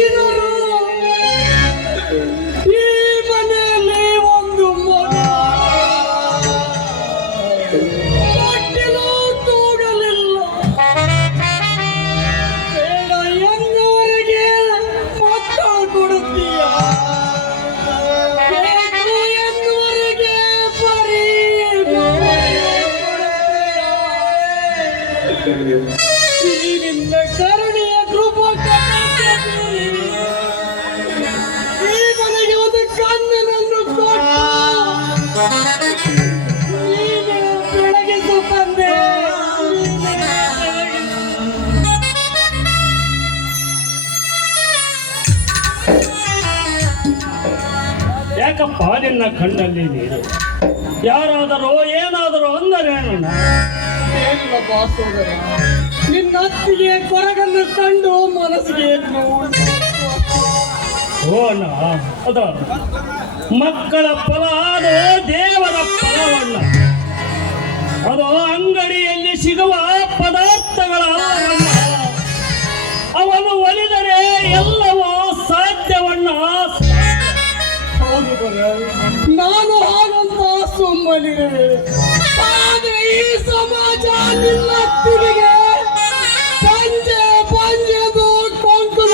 ಹುಡುಕಿದರು ಈ ಮನೆಯಲ್ಲಿ ಒಂದು ಮಗ ಕಟ್ಟಿಲು ತೂಗಲಿಲ್ಲ. ಬೇಡ ಎನ್ನುವರಿಗೆ ಮಕ್ಕಳು ಕೊಡುತ್ತೀಯ, ಬೇಕು ಎನ್ನುವರಿಗೆ ಬರೀ ಈ ನಿನ್ನ ಕರುಣೆಯ ಕೃಪಾ ಈ ಮನೆಗೆ ಒಂದು ಕಣ್ಣನನ್ನು ಕೊಟ್ಟು ನೀನು ಬೆಳಗಿಸು ತಂದೆ. ಯಾಕಪ್ಪ ನಿನ್ನ ಕಣ್ಣಲ್ಲಿ ನೀರು? ಯಾರಾದರೂ ಏನಾದರೂ ಅಂದರೇನು? ಏನಿಲ್ಲ ಬಾಸೋದರ, ನಿನ್ನ ಅತ್ತಿಗೆ ಕೊರಗನ್ನು ಕಂಡು ಮನಸ್ಸಿಗೆ ನೋವು. ಓಣ ಅದ ಮಕ್ಕಳ ಫಲ ಅದು ದೇವರ ಫಲವಲ್ಲ. ಅದು ಅಂಗಡಿಯಲ್ಲಿ ಸಿಗುವ ಪದಾರ್ಥಗಳ ಅಲ್ಲವಲ್ಲ. ಅವನು ಒಲಿದರೆ ಎಲ್ಲವೂ ಸಾಧ್ಯವಣ್ಣ. ನಾನು ಹಾಗಂತ ಸುಮ್ಮನಿರುವೆ, ಆದರೆ ಈ ಸಮಾಜ ನಿನ್ನ ಅತ್ತಿಗೆಗೆ ಪಂಜೆ ಪಂಜೆದು ಕೊಂಕು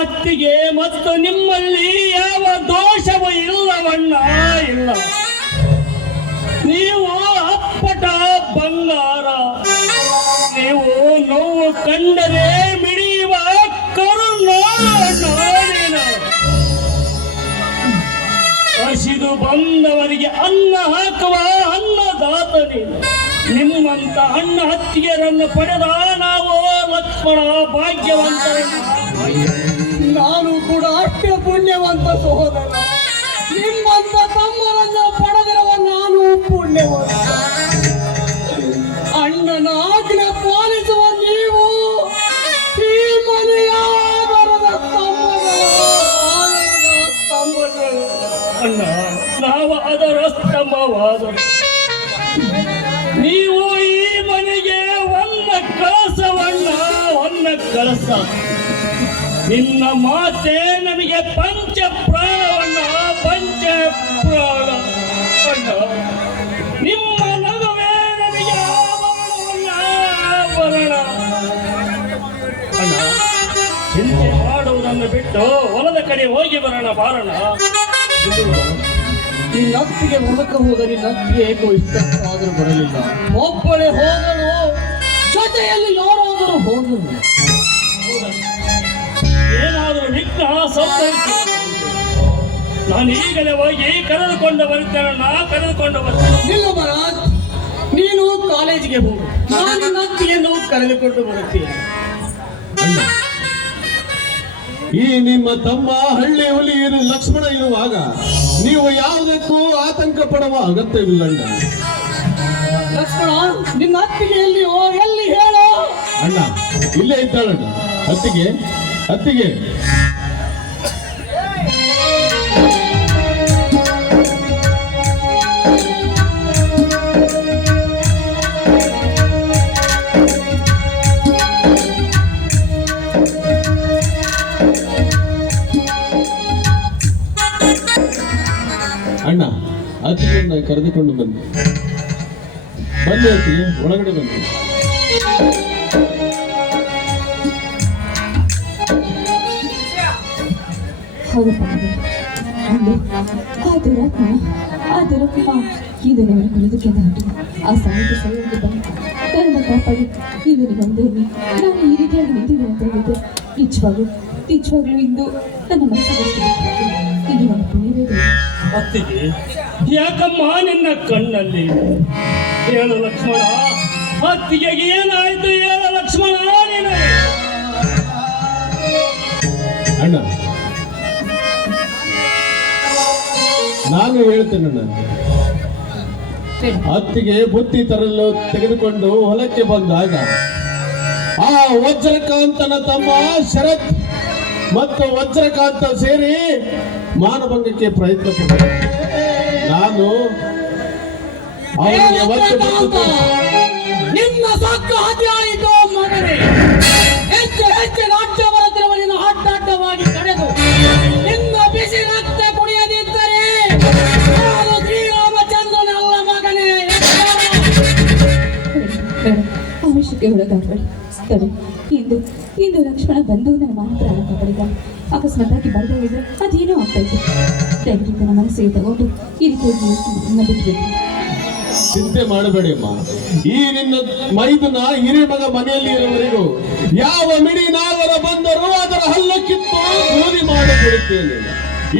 ಅತ್ತಿಗೆ ಮತ್ತು ನಿಮ್ಮಲ್ಲಿ ಯಾವ ದೋಷವೂ ಇಲ್ಲವಣ್ಣ, ಇಲ್ಲ. ನೀವು ಅಪ್ಪಟ ಬಂಗಾರ. ನೀವು ನೋವು ಕಂಡರೆ ಮಿಡಿಯುವ ಕರುಣಾಡಿನ. ಹಸಿದು ಬಂದವರಿಗೆ ಅನ್ನ ಹಾಕುವ ಅನ್ನದಾತ ನೀನು. ನಿಮ್ಮಂತ ಅಣ್ಣ ಹತ್ತಿಗೆರನ್ನು ಪಡೆದ ನಾವು ಲಕ್ಷ್ಮಣ ಭಾಗ್ಯವಂತರನ್ನು. ನಾನು ಕೂಡ ಅಷ್ಟೇ ಪುಣ್ಯವಂತ ಸಹೋದರ. ನಿಮ್ಮಂತ ತಮ್ಮರನ್ನು ಪಡೆದಿರುವ ನಾನು ಪುಣ್ಯವಂತ. ಅಣ್ಣನ ಆಜ್ಞೆ ಪಾಲಿಸುವ ನೀವು ಈ ಮನೆಯ ಬರದ ಸ್ತಂಭಗಳು. ಅಣ್ಣ, ನಾವು ಅದರ ಸ್ತಂಭವಾದರು. ನೀವು ಈ ಮನೆಗೆ ಒನ್ನ ಕಳಸವಣ್ಣ, ಒನ್ನ ಕಳಸ. ನಿನ್ನ ಮಾತೆ ನಮಗೆ ಪಂಚ ಪ್ರಾಣವಣ್ಣ, ಪಂಚ ಪ್ರಾಣ. ಅಣ್ಣ, ನಿಮ್ಮ ನಗುವೇ ನಮಗೆ ಆಭರಣ. ಅಣ್ಣ, ಚಿಂತೆ ಮಾಡುವುದನ್ನು ಬಿಟ್ಟು ಹೊಲದ ಕಡೆ ಹೋಗಿ ಬರೋಣ, ಬಾರೋಣ. ನಿನ್ನ ಅತ್ತಿಗೆ ಹೊಲಕ್ಕೆ ಹೋದ ನಿನ್ನ ಅತ್ತಿಗೆ ಏಕೋ ಇಷ್ಟಕ್ಕಾದರೂ ಬರಲಿಲ್ಲ. ಒಬ್ಬಳೇ ಹೋದಳು, ಜೊತೆಯಲ್ಲಿ ಯಾರಾದರೂ ಹೋದರು. ಏನಾದರೂ ನಿಗ್ನ ಸೌಂದರ್ಯ ನಾನು ಈಗಲೇ ಹೋಗಿ ಕರೆದುಕೊಂಡು ಬರ್ತೇನೆ. ಕರೆದುಕೊಂಡು ಬರ್ತೇನೆ. ಇಲ್ಲ ಮಹಾರಾಜ್, ನೀನು ಕಾಲೇಜಿಗೆ ಹೋಗು, ನಾನು ನಿನ್ನ ಅತ್ತಿಗೆಯನ್ನು ಕರೆದುಕೊಂಡು ಬರುತ್ತೇನೆ. ಈ ನಿಮ್ಮ ತಮ್ಮ ಹಳ್ಳಿ ಹುಲಿ ಲಕ್ಷ್ಮಣ ಇರುವಾಗ ನೀವು ಯಾವುದಕ್ಕೂ ಆತಂಕ ಪಡುವ ಅಗತ್ಯವಿಲ್ಲಣ್ಣ. ಲಕ್ಷ್ಮಣ, ನಿನ್ನ ಅತ್ತಿಗೆ ಎಲ್ಲಿ ಹೇಳು? ಅಣ್ಣ, ಇಲ್ಲೇ ಇದ್ದಾಳಣ್ಣ. ಅತ್ತಿಗೆ ಅತ್ತಿಗೆ ಅಣ್ಣ, ಅತ್ತಿಗೆಯನ್ನು ಕರೆದುಕೊಂಡು ಬನ್ನಿ. ಅತ್ತಿಗೆ, ಒಳಗಡೆ ಬನ್ನಿ. ಹೌದಪ್ಪ, ಆದರಪ್ಪ ಇದನ್ನು ಕಳೆದಕ್ಕೆ ದಾಟು ಆ ಸಮಯಕ್ಕೆ ಸರಿಯಾಗಿ ಬಂತು. ನನ್ನ ಕಾಪಾಡಿ ಇದನ್ನು ಬಂದೇನೆ. ನಾನು ಈ ರೀತಿಯಾಗಿ ನಿಂತಿದೆ ಅಂತ ಹೇಳಿದೆ. ನಿಜವಾಗ್ಲೂ ಇಂದು ನನ್ನ ಮನಸ್ಸಿಗೆ ಇದು ನನ್ನ ಪುಣ್ಯವೇ. ಅತ್ತಿಗೆ, ಯಾಕಮ್ಮ ನಿನ್ನ ಕಣ್ಣಲ್ಲಿ? ಹೇಳು ಲಕ್ಷ್ಮಣ, ಅತ್ತಿಗೆಗೆ ಏನಾಯ್ತು? ಹೇಳು ಲಕ್ಷ್ಮಣ ನೀನು. ಅಣ್ಣ, ನಾನು ಹೇಳ್ತೇನೆ. ಅತ್ತಿಗೆ ಬುತ್ತಿ ತರಲು ತೆಗೆದುಕೊಂಡು ಹೊಲಕ್ಕೆ ಬಂದಾಗ ಆ ವಜ್ರಕಾಂತನ ತಮ್ಮ ಶರತ್ ಮತ್ತು ವಜ್ರಕಾಂತ ಸೇರಿ ಮಾನಭಂಗಕ್ಕೆ ಪ್ರಯತ್ನ ಪಟ್ಟರು. ನಾನು ಅವರಿಗೆ ಪಕ್ಕ ಹತ್ಯಾಯಿತು ಮಗನೇ. ಹೆಚ್ಚು ಹೆಚ್ಚು ನಾಟ್ಯ ಬರುತ್ತಿರುವವರನ್ನು ಅಡ್ಡಾಡ್ಡವಾಗಿ ತಡೆದು ನಿನ್ನ ಬಿಸಿ ರಕ್ತ ಕುಡಿಯದಿದ್ದರೆ ನಾನು ಶ್ರೀರಾಮಚಂದ್ರನಲ್ಲ ಮಗನೇ. ಅವಶ್ಯಕ್ಕೆ ಒಳಗಾಗಬೇಡಿ. ತಡೆ, ಇಂದು ಲಕ್ಷ್ಮಣ ಬಂದು ನನ್ನ ಮಾನ ಪ್ರಾಣ ಕಾಪಾಡಿದ. ಅಕಸ್ಮಾತ್ತಾಗಿ ಬರದೇ ಇದ್ರೆ ಅದೇನೋ ಆಗ್ತಾಯಿತ್ತು. ದಯವಿಟ್ಟು ನನ್ನ ಮನಸ್ಸಿಗೆ ತಗೊಂಡು ಈ ರೀತಿಯಾಗಿ ಬಿಡಬೇಕು. ಚಿಂತೆ ಮಾಡಬೇಡಿ ಅಮ್ಮ. ಈ ನಿನ್ನ ಮೈದುನ ಹಿರಿಮಗ ಮನೆಯಲ್ಲಿ ಇರುವವರೆಗೂ ಯಾವ ಮಿಡಿ ನಾಗರ ಬಂದರೂ ಅದರ ಹಲ್ಲ ಕಿತ್ತು ಬೂದಿ ಮಾಡಿಬಿಡುತ್ತೇನೆ.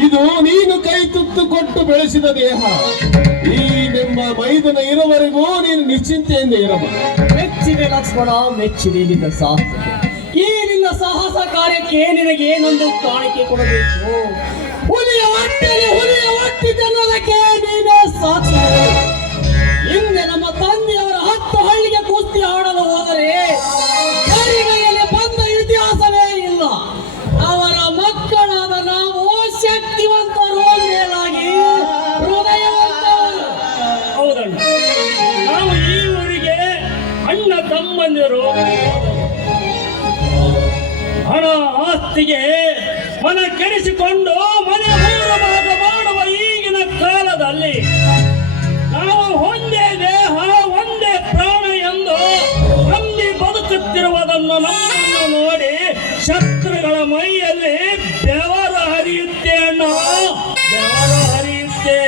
ಇದು ನೀನು ಕೈ ತುತ್ತು ಕೊಟ್ಟು ಬೆಳೆಸಿದ ದೇಹ. ಈ ನಿಮ್ಮ ಮೈದುನ ಇರುವವರೆಗೂ ನೀನು ನಿಶ್ಚಿಂತೆಯಿಂದ ಇರಮ್ಮ. ಮೆಚ್ಚಿದೆ ಲಕ್ಷ್ಮಣ, ಮೆಚ್ಚಿದೆ ನಿನ್ನ ಸಾಹಸಕ್ಕೆ. ಈ ನಿನ್ನ ಸಾಹಸ ಕಾರ್ಯಕ್ಕೆ ನಿನಗೆ ಏನೊಂದು ಕಾಣಿಕೆ ಕೊಡಬೇಕು. ಹುಲಿಯ ಹೊಟ್ಟಿದ್ದನ್ನೋದಕ್ಕೆ ನೀನೇ ಸಾಕ್ಷಿ. ಹಿಂದೆ ನಮ್ಮ ತಂದೆಯವರ 10 ಹಳ್ಳಿಗೆ ಕುಸ್ತಿ ಆಡಲು ಹೋದರೆ ಕೈಯಲ್ಲಿ ಬಂದ ಇತಿಹಾಸವೇ ಇಲ್ಲ. ಅವರ ಮಕ್ಕಳಾದ ನಾವು ಶಕ್ತಿವಂತರು ಮೇಲಾಗಿ ಹೃದಯವಂತರು. ಹೌದಣ್ಣ, ನಾವು ಈ ಊರಿಗೆ ಅಣ್ಣ ತಮ್ಮಂದಿರು. ಹಣ ಆಸ್ತಿಗೆ ಮನ ಕೆಡಿಸಿಕೊಂಡು ಮನೆ ಮೂರು ಭಾಗ ಮಾಡುವ ಈಗಿನ ಕಾಲದಲ್ಲಿ ನಾವು ಒಂದೇ ದೇಹ ಒಂದೇ ಪ್ರಾಣ ಎಂದು ನಂಬಿ ಬದುಕುತ್ತಿರುವುದನ್ನು ನಮ್ಮನ್ನು ನೋಡಿ ಶತ್ರುಗಳ ಮೈಯಲ್ಲಿ ಬೆವರು ಹರಿಯುತ್ತೆ ಅಣ್ಣ, ಬೆವರು ಹರಿಯುತ್ತೆ.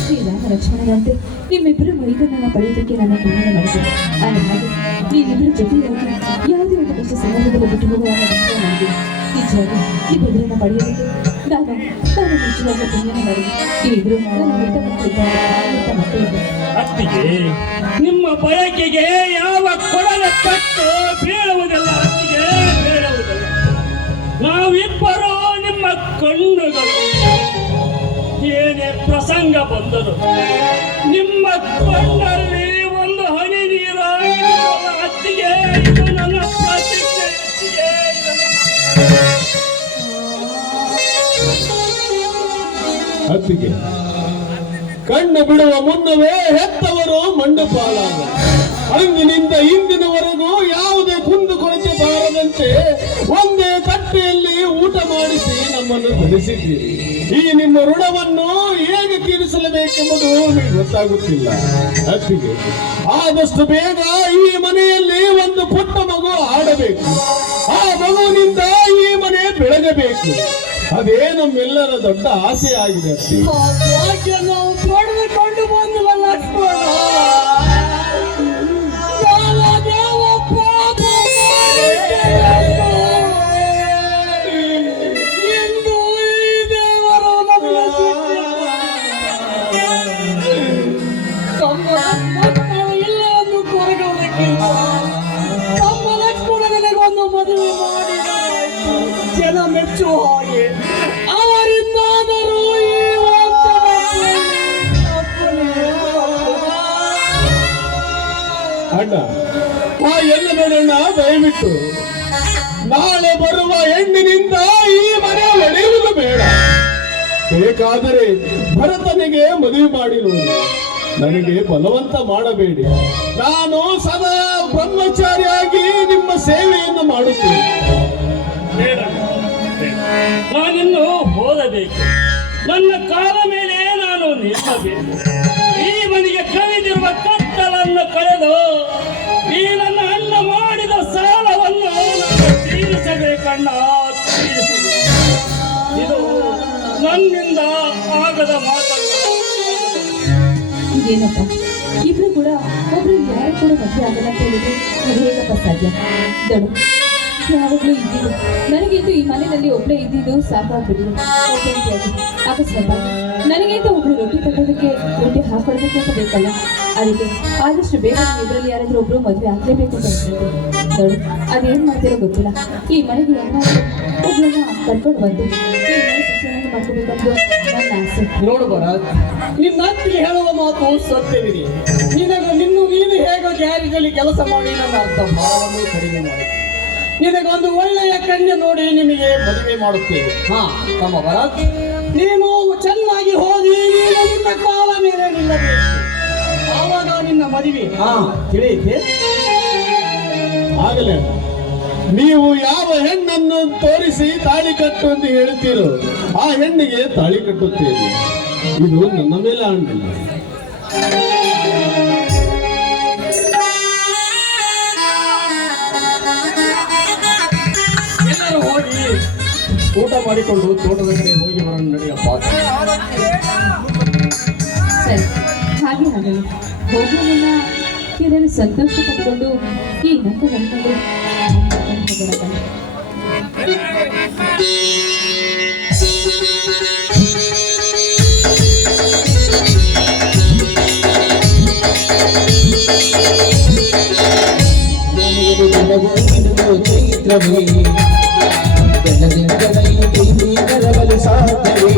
ಶ್ರೀರಾಮ ಲಕ್ಷ್ಮಣರಂತೆ ನಿಮ್ಮಿಬ್ಬರು ಮೈದನನ್ನ ಪಡೆಯೋದಕ್ಕೆ ನನ್ನ ಪೂರ್ಣ ಮಾಡಿದೆ. ಆದರೆ ಹಾಗೆ ನೀವಿಬ್ಬರು ಜೊತೆಯಾಗಿ ಯಾವುದೇ ಒಂದು ಕಷ್ಟ ಸಂದರ್ಭದಲ್ಲಿ ಬಿಟ್ಟು ಹೋಗುವಾಗ ನನಗೆ ನಿಜವಾಗಿ ನಿಮ್ಮಿಬ್ಬರನ್ನ ಪಡೆಯೋದಕ್ಕೆ ನಾನು ನಿಜವಾದ ಪುಣ್ಯನ ಮಾಡಿದೆ. ನೀವಿಬ್ಬರು ನನ್ನ ಮುಟ್ಟ ಮಕ್ಕಳಿದ್ದಾರೆ. ಅತ್ತಿಗೆ, ನಿಮ್ಮ ಬಯಕೆಗೆ ಯಾವ ಕೊಡಲ ತಟ್ಟು ಬೀಳುವುದಿಲ್ಲ. ಅತ್ತಿಗೆ ಬೀಳುವುದಿಲ್ಲ. ನಾವಿಬ್ಬರು ನಿಮ್ಮ ಕಣ್ಣುಗಳು. ಏನೇ ಪ್ರಸಂಗ ಬಂದರು ನಿಮ್ಮ ಕಣ್ಣಲ್ಲಿ ಒಂದು ಹನಿ ನೀರ ಅತ್ತಿಗೆ. ಇದು ನನ್ನ ಪ್ರತಿಜ್ಞೆ ಅತ್ತಿಗೆ. ಅತ್ತಿಗೆ, ಕಣ್ಣು ಬಿಡುವ ಮುನ್ನವೇ ಹೆತ್ತವರು ಮಂಡಪಾಲಾದ. ಅಂದಿನಿಂದ ಇಂದಿನವರೆಗೂ ಯಾವುದೇ ಕುಂದು ಕೊರತೆ ಬಾರದಂತೆ ಒಂದೇ ತಟ್ಟೆಯಲ್ಲಿ ಊಟ ಮಾಡಿಸಿ ನಮ್ಮನ್ನು ಧರಿಸಿದ್ದೀರಿ. ಈ ನಿಮ್ಮ ಋಣವನ್ನು ಹೇಗೆ ತೀರಿಸಲೇಬೇಕೆಂಬುದು ನಿಮಗೆ ಗೊತ್ತಾಗುತ್ತಿಲ್ಲ. ಅತ್ತಿಗೆ, ಆದಷ್ಟು ಬೇಗ ಈ ಮನೆಯಲ್ಲಿ ಒಂದು ಪುಟ್ಟ ಮಗು ಆಡಬೇಕು. ಆ ಮಗುವಿನಿಂದ ಈ ಮನೆ ಬೆಳಗಬೇಕು. ಅದೇ ನಮ್ಮೆಲ್ಲರ ದೊಡ್ಡ ಆಸೆ ಆಗಿದೆ ಅತ್ತಿ. ನಾವು ಪಡೆದುಕೊಂಡು ಬಂದಿಲ್ಲ ಲಕ್ಷ್ಮಣ. ಇಂದು ಈ ದೇವರು ನಮಗೆ ತಮ್ಮ ಮಕ್ಕಳು ಇಲ್ಲ ಎಂದು ಕೊರಗುವುದಕ್ಕಿಂತ ತಮ್ಮ ಲಕ್ಷ್ಮಣನಿಗೊಂದು ಮದುವೆ ಮಾಡಿ ಜನ ಮೆಚ್ಚುವ ಹಾಗೆ ಅವರಿಂದಾದರೂ ಈ ಅಣ್ಣ, ಆ ಎಲ್ಲ ನೋಡೋಣ ದಯವಿಟ್ಟು. ನಾಳೆ ಬರುವ ಹೆಣ್ಣಿನಿಂದ ಈ ಮನೆ ಒಡೆಯುವುದು ಬೇಡ. ಬೇಕಾದರೆ ಭರತನಿಗೆ ಮದುವೆ ಮಾಡಿರುವುದು. ನನಗೆ ಬಲವಂತ ಮಾಡಬೇಡಿ. ನಾನು ಸದಾ ಬ್ರಹ್ಮಚಾರಿಯಾಗಿ ನಿಮ್ಮ ಸೇವೆಯನ್ನು ಮಾಡುತ್ತೇನೆ. ಬೇಡ, ನಾನಿನ್ನು ಓದಬೇಕು. ನನ್ನ ಕಾಲ ಮೇಲೆ ನಾನು ನಿಲ್ಲಬೇಕು. ಈ ಮನೆಗೆ ಕಳೆದಿರುವ ಕತ್ತಲನ್ನು ಕಳೆದು ಈ ನನ್ನ ಅಣ್ಣ ಮಾಡಿದ ಸಾಲವನ್ನು ನಾನು ತೀರಿಸಬೇಕಣ್ಣ, ತೀರಿಸಬೇಕು. ಇದು ನನ್ನಿಂದ ಆಗದ ಮಾತಲ್ಲ. ಇದೇನಪ್ಪ, ಇಬ್ರು ಕೂಡ ಒಬ್ರಲ್ಲಿ ಯಾರು ಕೂಡ ಮದುವೆ ಆಗಲ್ಲ ಅಂತ ಹೇಳಿದ್ರೆ ಅದು ಹೇಗಪ್ಪ ಸಾಧ್ಯ? ದೊಡ್ಡ ಯಾವಾಗಲೂ ಇದ್ದಿದ್ದು ನನಗಿಂತೂ ಈ ಮನೆಯಲ್ಲಿ ಒಬ್ಬಳೇ ಇದ್ದಿದ್ದು ಸಾಕಾಗ್ಬಿಟ್ಟಿದೆ. ಒಬ್ಬಂಟಿಯಾಗಿ ಅಕಸ್ಮಾತ್ ನನಗಿಂತ ಒಬ್ಳು ರೊಟ್ಟಿ ಕಟ್ಟೋದಕ್ಕೆ ರೊಟ್ಟಿ ಹಾಕೊಳ್ಳೋದಕ್ಕೆ ಅಂತ ಬೇಕಲ್ಲ. ಅದಕ್ಕೆ ಆದಷ್ಟು ಬೇಗ ಇದರಲ್ಲಿ ಯಾರಾದ್ರೂ ಒಬ್ರು ಮದುವೆ ಆಗಲೇಬೇಕು ಅಂತ ಅನ್ಸುತ್ತೆ. ದೊಡ್ಡ ಅದೇನು ಮಾಡ್ತಿರೋ ಗೊತ್ತಿಲ್ಲ. ಈ ಮನೆಗೆ ಯಾರಾದ್ರೂ ಒಬ್ಳನ್ನ ಕರ್ಕೊಂಡು ಬಂದು ಈ ಮನೆ ಸಸ್ಯನಾಗಿ ಮಾಡ್ಕೋಬೇಕಂತ ನನ್ನ ಆಸೆ. ನೋಡು ಭರತ್, ನಿನ್ನ ಅತ್ತಿಗೆ ಹೇಳುವ ಮಾತು ಸತ್ಯವಿದೆ. ನೀನು ಹೇಗೋ ಗ್ಯಾರೇಜಲ್ಲಿ ಕೆಲಸ ಮಾಡಿ ನನ್ನ ಅರ್ಧ ಭಾರವನ್ನು ಕಡಿಮೆ ಮಾಡಿ ನಿನಗೊಂದು ಒಳ್ಳೆಯ ಕನ್ಯೆ ನೋಡಿ ನಿನಗೆ ಮದುವೆ ಮಾಡುತ್ತೇವೆ. ತಮ್ಮ ಭರತ್, ನೀನು ಚೆನ್ನಾಗಿ ಹೋಗಿ ನೀನು ನಿನ್ನ ಕಾಲ ಮದುವೆ ತಿಳಿಯುತ್ತೆ. ಆಗಲೇ ನೀವು ಯಾವ ಹೆಣ್ಣನ್ನು ತೋರಿಸಿ ತಾಳಿ ಕಟ್ಟು ಅಂತ ಹೇಳುತ್ತೀರೋ ಆ ಹೆಣ್ಣಿಗೆ ತಾಳಿ ಕಟ್ಟುತ್ತೇನೆ. ಇದು ನನ್ನ ಮೇಲೆ ಆಣೆ. ಎಲ್ಲರೂ ಹೋಗಿ ಊಟ ಮಾಡಿಕೊಂಡು ತೋಟದ ಕಡೆ ಹೋಗಿ ಬರೋಣ ನಡೆಯಪ್ಪ. ಸರಿ, ಹಾಗೆ ಆಗಲಿ. ಹೋಗುವ ಮುನ್ನ ಕೆಲವರು ಸಂತೋಷ ಪಟ್ಕೊಂಡು ಈ ನಂತ ಬಂದು ಚೈತ್ರವೇ ಬರಲು ಸಾಧ್ಯವೇ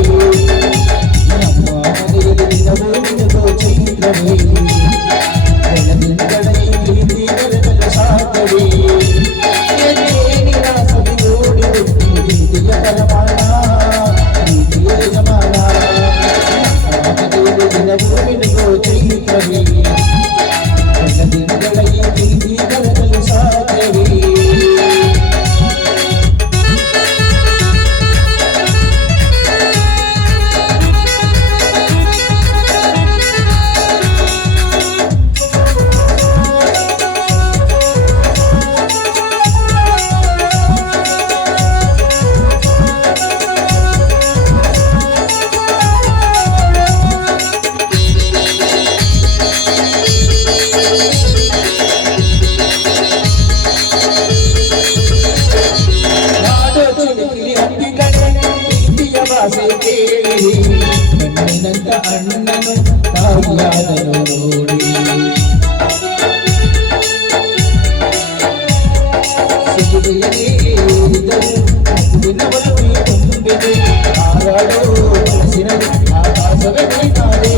ನಮ್ಮ ಮನೆಯಲ್ಲಿ ದಿನವೂ ನಿನಗೋ ಚೈತ್ರವೇ ಪ್ರೀತಿ ಬರಲು ಸಾಧ್ಯವೇ ನಿರಾಸೆ ನೋಡಿದು ಪ್ರೀತಿಯ ಪರಮಾಣ ಪ್ರೀತಿಯ ಯಜಮಾನ ಮನೆಯಲ್ಲಿ ದಿನವೂ ನಿನಗೋ ಚೈತ್ರವೇ ಪ್ರೀತಿ ಬರಲು ಸಾಧ್ಯವೇ. ಕಣ್ಣಿನಂತ ಅಣ್ಣನು ತಾಯಿಯಾದನು ನೋಡಿ ತುಂಬಿದೆ ಹಾರಾಡೋ ಮನಸ್ಸಿನಲ್ಲಿ ಆಕಾಶವೇ ನೀನಾದೆ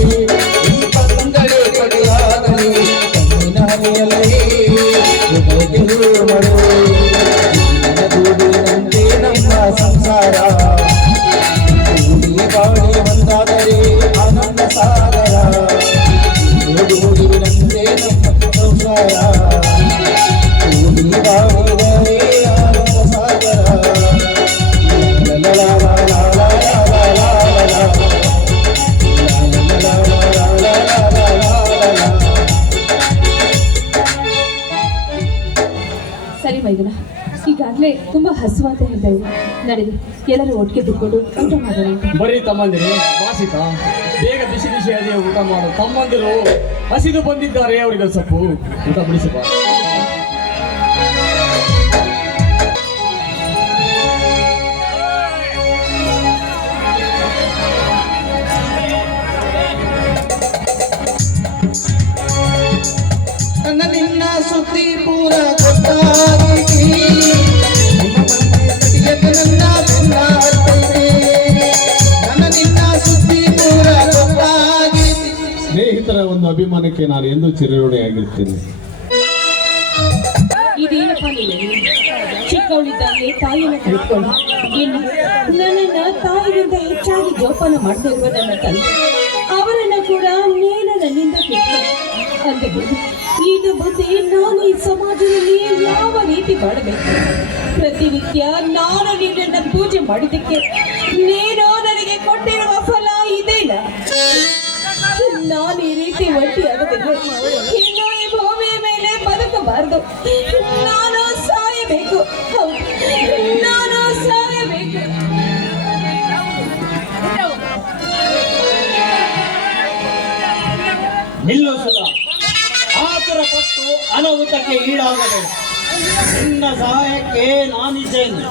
ಈ ಪಂಗಳೆ ಪಡೆಯಾಗಲಿ ಕಣ್ಣಿನಾನೆಯಲ್ಲೇ ಹೃದಯಕ್ಕೆ ಮರು ದೂಡಿನಂತೆ ನಮ್ಮ ಸಂಸಾರ ಬಾಳಿ ಒಂದಾದರೆ ಆನಂದ ಸಾಗರ ಓಡಿನಂತೆ ನಮ್ಮ ಸಂಸಾರ ಬಾಳಿದರೆ ಆನಂದ ಸಾಗರ. ಸರಿ ಮೈದುನ, ಈಗಾಗಲೇ ತುಂಬಾ ಹಸುವಾತ ಹೇಳಿದೆವು. ನಡೆದು ಎಲ್ಲರೂ ಒಟ್ಟಿಗೆ ಬಿಟ್ಕೊಂಡು ಊಟ ಮಾಡೋಣ. ಬರೀ ತಮ್ಮಂದಿರು ವಾಸಿತ ಬೇಗ ಬಿಸಿ ಬಿಸಿ ಅದೇ ಊಟ ಮಾಡು. ತಮ್ಮಂದಿರು ಹಸಿದು ಬಂದಿದ್ದಾರೆ, ಅವರಿಗೆ ಸ್ವಲ್ಪ ಊಟ ಬಿಡಿಸಪ್ಪ. ನನ್ನ ನಿನ್ನ ಸುದ್ದಿ ಪೂರ ಗೊತ್ತಾಗಿ ನನ್ನ ಬೆನ್ನ ಹತ್ತೈತೆ. ನನ್ನ ನಿನ್ನ ಸುದ್ದಿ ಪೂರ ಗೊತ್ತಾಗಿ ಸ್ನೇಹಿತರ ಒಂದು ಅಭಿಮಾನಕ್ಕೆ ನಾನು ಎಂದು ಚಿರಋಣಿಯಾಗಿರ್ತೀನಿ. ಇದೇನಪ್ಪ ನೀನು ಚಿಕ್ಕವಳಿದ್ದಾಗಲೇ ತಾಯಿಯನ್ನು ಕಳೆದುಕೊಂಡು ಇನ್ನು ನನ್ನನ್ನ ತಾಯಿಗಿಂತ ಹೆಚ್ಚಾಗಿ ಜೋಪಾನ ಮಾಡದಿರುವ ನನ್ನ ತಂದೆ ಅವರನ್ನ ಕೂಡ ನೇನ ನನ್ನಿಂದ ಅಂದರೆ ಇದು ಬುದ್ಧಿ ನಾನು ಈ ಸಮಾಜದಲ್ಲಿ ಯಾವ ರೀತಿ ಮಾಡಬೇಕು? ಪ್ರತಿನಿತ್ಯ ನಾನು ನಿನ್ನ ಪೂಜೆ ಮಾಡಿದ್ದಕ್ಕೆ ನೀನು ನನಗೆ ಕೊಟ್ಟಿರುವ ಫಲ ಇದೇನ? ನಾನು ಈ ರೀತಿ ಒಟ್ಟಿ ಆಗದಿಲ್ಲ. ಇನ್ನು ಈ ಭೂಮಿಯ ಮೇಲೆ ಬದುಕಬಾರದು. ನಾನು ಸಾಯಬೇಕು. ಹೌದು, ನಾನು ಸಾಯಬೇಕು. ನಿಲ್ಲು ಸುಧಾ, ಆತುರ ಪಟ್ಟು ಅನಾಹುತಕ್ಕೆ ಈಡಾಗಬೇಡ. ನಿನ್ನ ಸಹಾಯಕ್ಕೆ ನಾನಿದ್ದೇನೆ.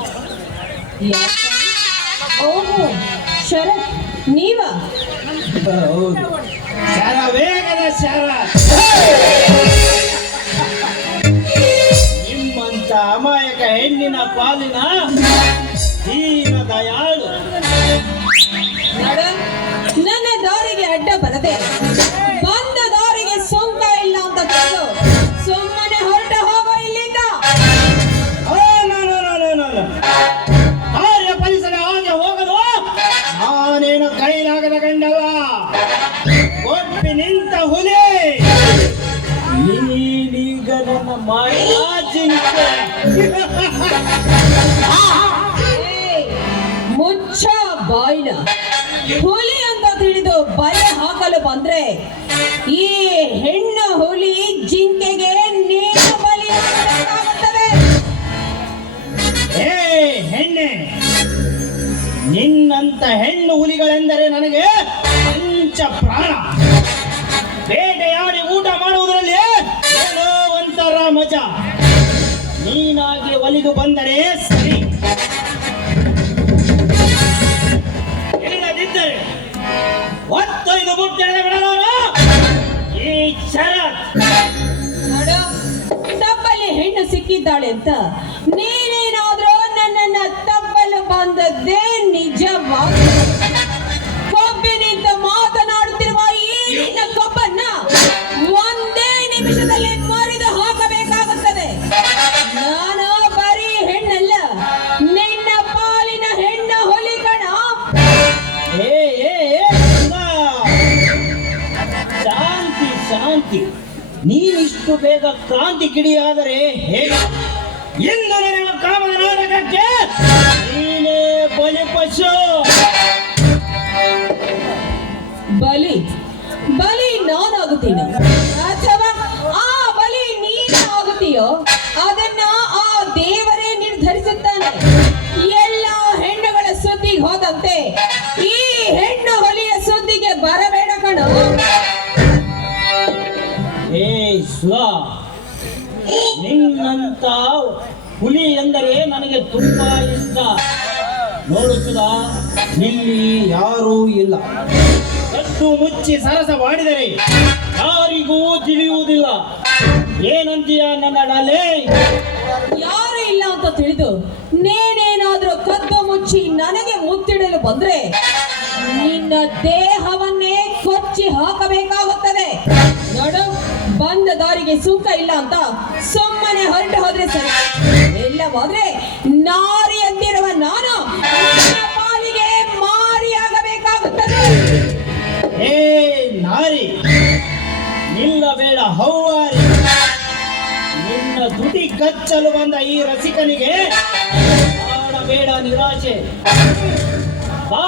ಓಹೋ, ಶರತ್ ನೀವಾ? ಹೌದು, ಶರ ವೇಗದ ಶರ. ನಿಮ್ಮಂತ ಅಮಾಯಕ ಹೆಣ್ಣಿನ ಪಾಲಿನ ದೀನ ದಯಾಳು ನನ್ನ ದಾರಿಗೆ ಅಡ್ಡ ಬರದೆ ಬಂದ ದಾರಿಗೆ ಸೋಂಕ ಇಲ್ಲ ಅಂತ ತಿಳಿದು ಸುಮ್ಮನೆ ಹೊರಟ ಹೋಗೋ ಇಲ್ಲಿಂದ. ಕಾರ್ಯ ಪರಿಸರ ಹಾಗೆ ಹೋಗಲು ನಾನೇನು ಕೈಲಾಗದ ಗಂಡವ. ಒಪ್ಪಿ ನಿಂತ ಹುಲಿ ಮಾಡಿದ ಜಿಂಕೆ. ಏಯ್, ಮುಚ್ಚ ಬಾಯ್ನ. ಹುಲಿ ಅಂತ ತಿಳಿದು ಬಲೆ ಹಾಕಲು ಬಂದ್ರೆ ಈ ಹೆಣ್ಣು ಹುಲಿ ಜಿಂಕೆಗೆ ನೀನು ಬಲಿ ಹಾಕಬೇಕಾಗುತ್ತದೆ. ಏ ಹೆಣ್ಣೆ, ನಿನ್ನಂತ ಹೆಣ್ಣು ಹುಲಿಗಳೆಂದರೆ ನನಗೆ ಪಂಚ ಪ್ರಾಣ. ಬೇಟೆಯಾಡಿ ಊಟ ಮಾಡುವುದರಲ್ಲಿ ಏನೋ ಒಂಥರ ಮಜಾ. ನೀನಾಗಿ ಒಲಿದು ಬಂದರೆ ಸರಿ, ಇಲ್ಲದಿದ್ದರೆ ಒತ್ತೊಯ್ದು ಮುಟ್ಟೆಳೆದು ಬಿಡಲಾರು ಈ ಶರತ್. ನೋಡು, ತಪ್ಪಲ್ಲಿ ಹೆಣ್ಣು ಸಿಕ್ಕಿದ್ದಾಳೆ ಅಂತ ನೀನೇನಾದ್ರೂ ನನ್ನನ್ನ ತಪ್ಪಲು ಬಂದದ್ದೇ ನಿಜವಾಗ. ಕೊಬ್ಬಿನಿಂದ ಮಾತನಾಡುತ್ತಿರುವ ಈ ನಿನ್ನ ಕೊಬ್ಬನ್ನ ಒಂದೇ ನಿಮಿಷದಲ್ಲಿ ಮರಿದು ಹಾಕಬೇಕಾಗುತ್ತದೆ. ನಾನು ಬರೀ ಹೆಣ್ಣಲ್ಲ, ನಿನ್ನ ಪಾಲಿನ ಹೆಣ್ಣ ಹುಲಿ ಕಣ. ಏ ಏ, ಏ, ಶಾಂತಿ ಶಾಂತಿ. ನೀನಿಷ್ಟು ಬೇಗ ಕ್ರಾಂತಿ ಕಿಡಿಯಾದರೆ ಹೇಗೆ? ಇಂದು ನಡೆಯುವ ಕಾಮದ ನಾಟಕಕ್ಕೆ ನೀನೇ ಬಲಿ ಪಶು. ಬಲಿ ಬಲಿ ನಾನಾಗುತ್ತೀನೋ ಅಥವಾ ಆ ಬಲಿ ನೀನೇ ಆಗುತ್ತೀಯೋ ಅದನ್ನ ಆ ದೇವರೇ ನಿರ್ಧರಿಸುತ್ತಾನೆ. ಎಲ್ಲ ಹೆಣ್ಣುಗಳ ಸುದ್ದಿಗೆ ಹೋದಂತೆ ಈ ಹೆಣ್ಣು ಹುಲಿಯ ಸುದ್ದಿಗೆ ಬರಬೇಡ ಕಣೋ. ಏ ಸುಧಾ, ನಿನ್ನಂತ ಹುಲಿ ಎಂದರೆ ನನಗೆ ತುಂಬಾ ಇಷ್ಟ. ನೋಡು ಸುಧಾ, ಇಲ್ಲಿ ಯಾರೂ ಇಲ್ಲ. ಕದ್ದು ಮುಚ್ಚಿ ಸರಸವಾಡಿದರೆ ಯಾರಿಗೂ ತಿಳಿಯುವುದಿಲ್ಲ. ಏನಂತೀಯ ನನ್ನ ಡಾಲೆ? ಯಾರು ಇಲ್ಲ ಅಂತ ತಿಳಿದು ನೀನೇನಾದ್ರೂ ಕದ್ದು ಮುಚ್ಚಿ ನನಗೆ ಮುತ್ತಿಡಲು ಬಂದ್ರೆ ನಿನ್ನ ದೇಹವನ್ನೇ ಕೊಚ್ಚಿ ಹಾಕಬೇಕಾಗುತ್ತದೆ. ನೋಡು, ಬಂದ ದಾರಿಗೆ ಸುಖ ಇಲ್ಲ ಅಂತ ಸುಮ್ಮನೆ ಹೊರಟು ಹೋದ್ರೆ ಸರಿ, ಇಲ್ಲವಾದ್ರೆ ನಾರಿ ಅಂತಿರುವ ನಾನು ನಿನ್ನ ಪಾಲಿಗೆ ಮಾರಿಯಾಗಬೇಕಾಗುತ್ತದೆ. ಏ ನಾರಿ, ನಿಲ್ಲಬೇಡ ಹೌವಾರಿ. ನಿನ್ನ ದುಡಿ ಕಚ್ಚಲು ಬಂದ ಈ ರಸಿಕನಿಗೆ ಮಾಡಬೇಡ ನಿರಾಶೆ. ಬಾ,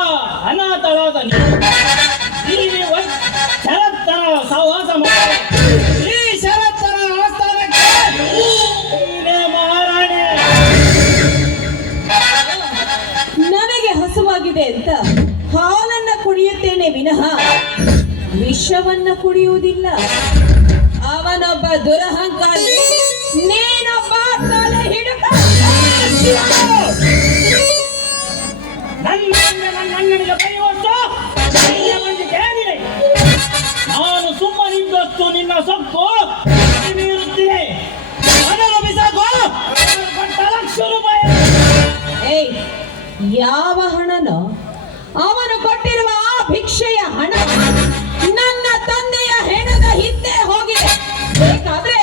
ಅನಾಥಳಾದ ನೀನು ಶರತ್ತನ ಸಹವಾಸ ಮಾಡಿ ಈ ಶರತ್ತನ ಆಸ್ಥಾನಕ್ಕೆ ನೀನೇ ಮಹಾರಾಣಿ. ನನಗೆ ಹಸುವಾಗಿದೆ ಅಂತ ಹಾಲನ್ನ ಕುಡಿಯುತ್ತೇನೆ ವಿನಃ ವಿಷವನ್ನ ಕುಡಿಯುವುದಿಲ್ಲ. ಅವನೊಬ್ಬ ದುರಹಂಕಾರಿ, ನೀನೊಬ್ಬ ತಲೆ ಹಿಡುಕ. ನನ್ನನಿಗೆ ಬರೆಯುವಷ್ಟು ಕೇಳಿದೆ. ನಾನು ಸುಮ್ಮನಿದ್ದಷ್ಟು ನಿನ್ನ ಸೊಕ್ಕು ಮೀರುತ್ತಿದೆ. ಅದನ್ನು ಬಿಸಾಕು. ಕೊಟ್ಟ ₹1,00,000. ಏಯ್, ಯಾವ ಹಣನೋ? ಅವನು ಕೊಟ್ಟಿರುವ ಆ ಭಿಕ್ಷೆಯ ಹಣ ನನ್ನ ತಂದೆಯ ಹೆಣದ ಹಿಂದೆ ಹೋಗಿದೆ. ಬೇಕಾದ್ರೆ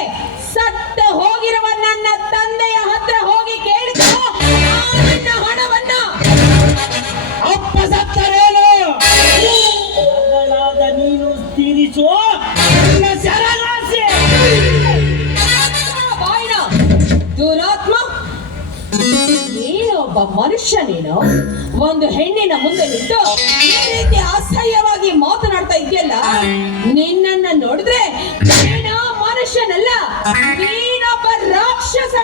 ಸತ್ತ ಹೋಗಿರುವ ನನ್ನ ತಂದೆಯ ಹತ್ರ ಹೋಗಿ ಕೇಳಿಕೋ ಆ ನನ್ನ ಹಣವನ್ನ. ಅಪ್ಪ ಸತ್ತರೇನು? ಮಗಳಾದ ನೀನು ತೀರಿಸುವ ನಿನ್ನ ಶರಣಾಸೆ. ಬಾಯ್ನ ದುರಾತ್ಮ, ನೀನೊಬ್ಬ ಮನುಷ್ಯ. ನೀನು ಒಂದು ಹೆಣ್ಣಿನ ಮುಂದೆ ನಿಂತು ಈ ರೀತಿ ಅಸಹ್ಯವಾಗಿ ಮಾತನಾಡ್ತಾ ಇದೆಯಲ್ಲ, ನಿನ್ನನ್ನ ನೋಡಿದ್ರೆ ನೀನು ಮನುಷ್ಯನಲ್ಲ, ನೀನೊಬ್ಬ ರಾಕ್ಷಸ.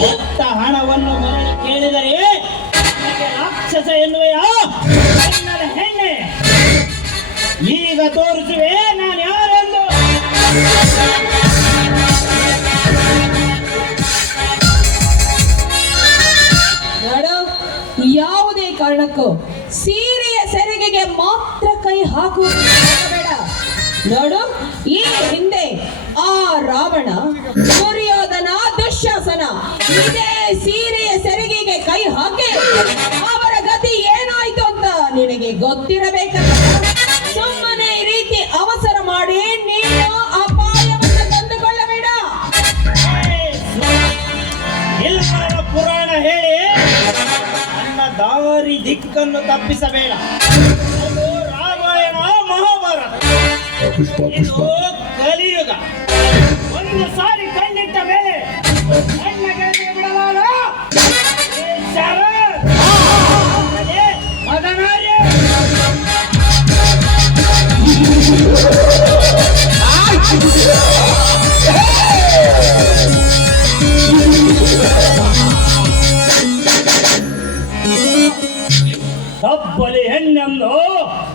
ಕೊಟ್ಟ ಹಣವನ್ನು ಮರಳಿ ಕೇಳಿದರೆ ನನಗೆ ರಾಕ್ಷಸ ಎನ್ನುವೆಯಾ? ನನ್ನ ಹೆಣ್ಣೆ, ಈಗ ತೋರಿಸುವೆ ನಾನು ಯಾರೆಂದು. ನೋಡು, ಯಾವುದೇ ಕಾರಣಕ್ಕೂ ಸೀರೆಯ ಸೆರಗಿಗೆ ಮಾತ್ರ ಕೈ ಹಾಕುವುಬೇಡ. ನೋಡು, ಈ ಹಿಂದೆ ಆ ರಾವಣ, ದುರ್ಯೋಧನ, ದುಶ್ಯಾಸನ ಇದೇ ಸೀರೆಯ ಸೆರಗಿಗೆ ಕೈ ಹಾಕಿ ಅವರ ಗತಿ ಏನಾಯ್ತು ಅಂತ ನಿನಗೆ ಗೊತ್ತಿರಬೇಕಲ್ಲ. ಸುಮ್ಮನೆ ಈ ರೀತಿ ಅವಸರ ಮಾಡಿ ನೀನು ಅಪಾಯವನ್ನು ತಂದುಕೊಳ್ಳಬೇಡ. ಎಲ್ಲರ ಪುರಾಣ ಹೇಳಿ ನನ್ನ ದಾರಿ ದಿಕ್ಕನ್ನು ತಪ್ಪಿಸಬೇಡ. ಅದು ರಾಮಾಯಣ ಮಹಾಭಾರತ, ಇದು ಕಲಿಯುಗ. ಒಂದು ಸಾರಿ ತಪ್ಪಲಿ ಹೆಣ್ಣೆಂದು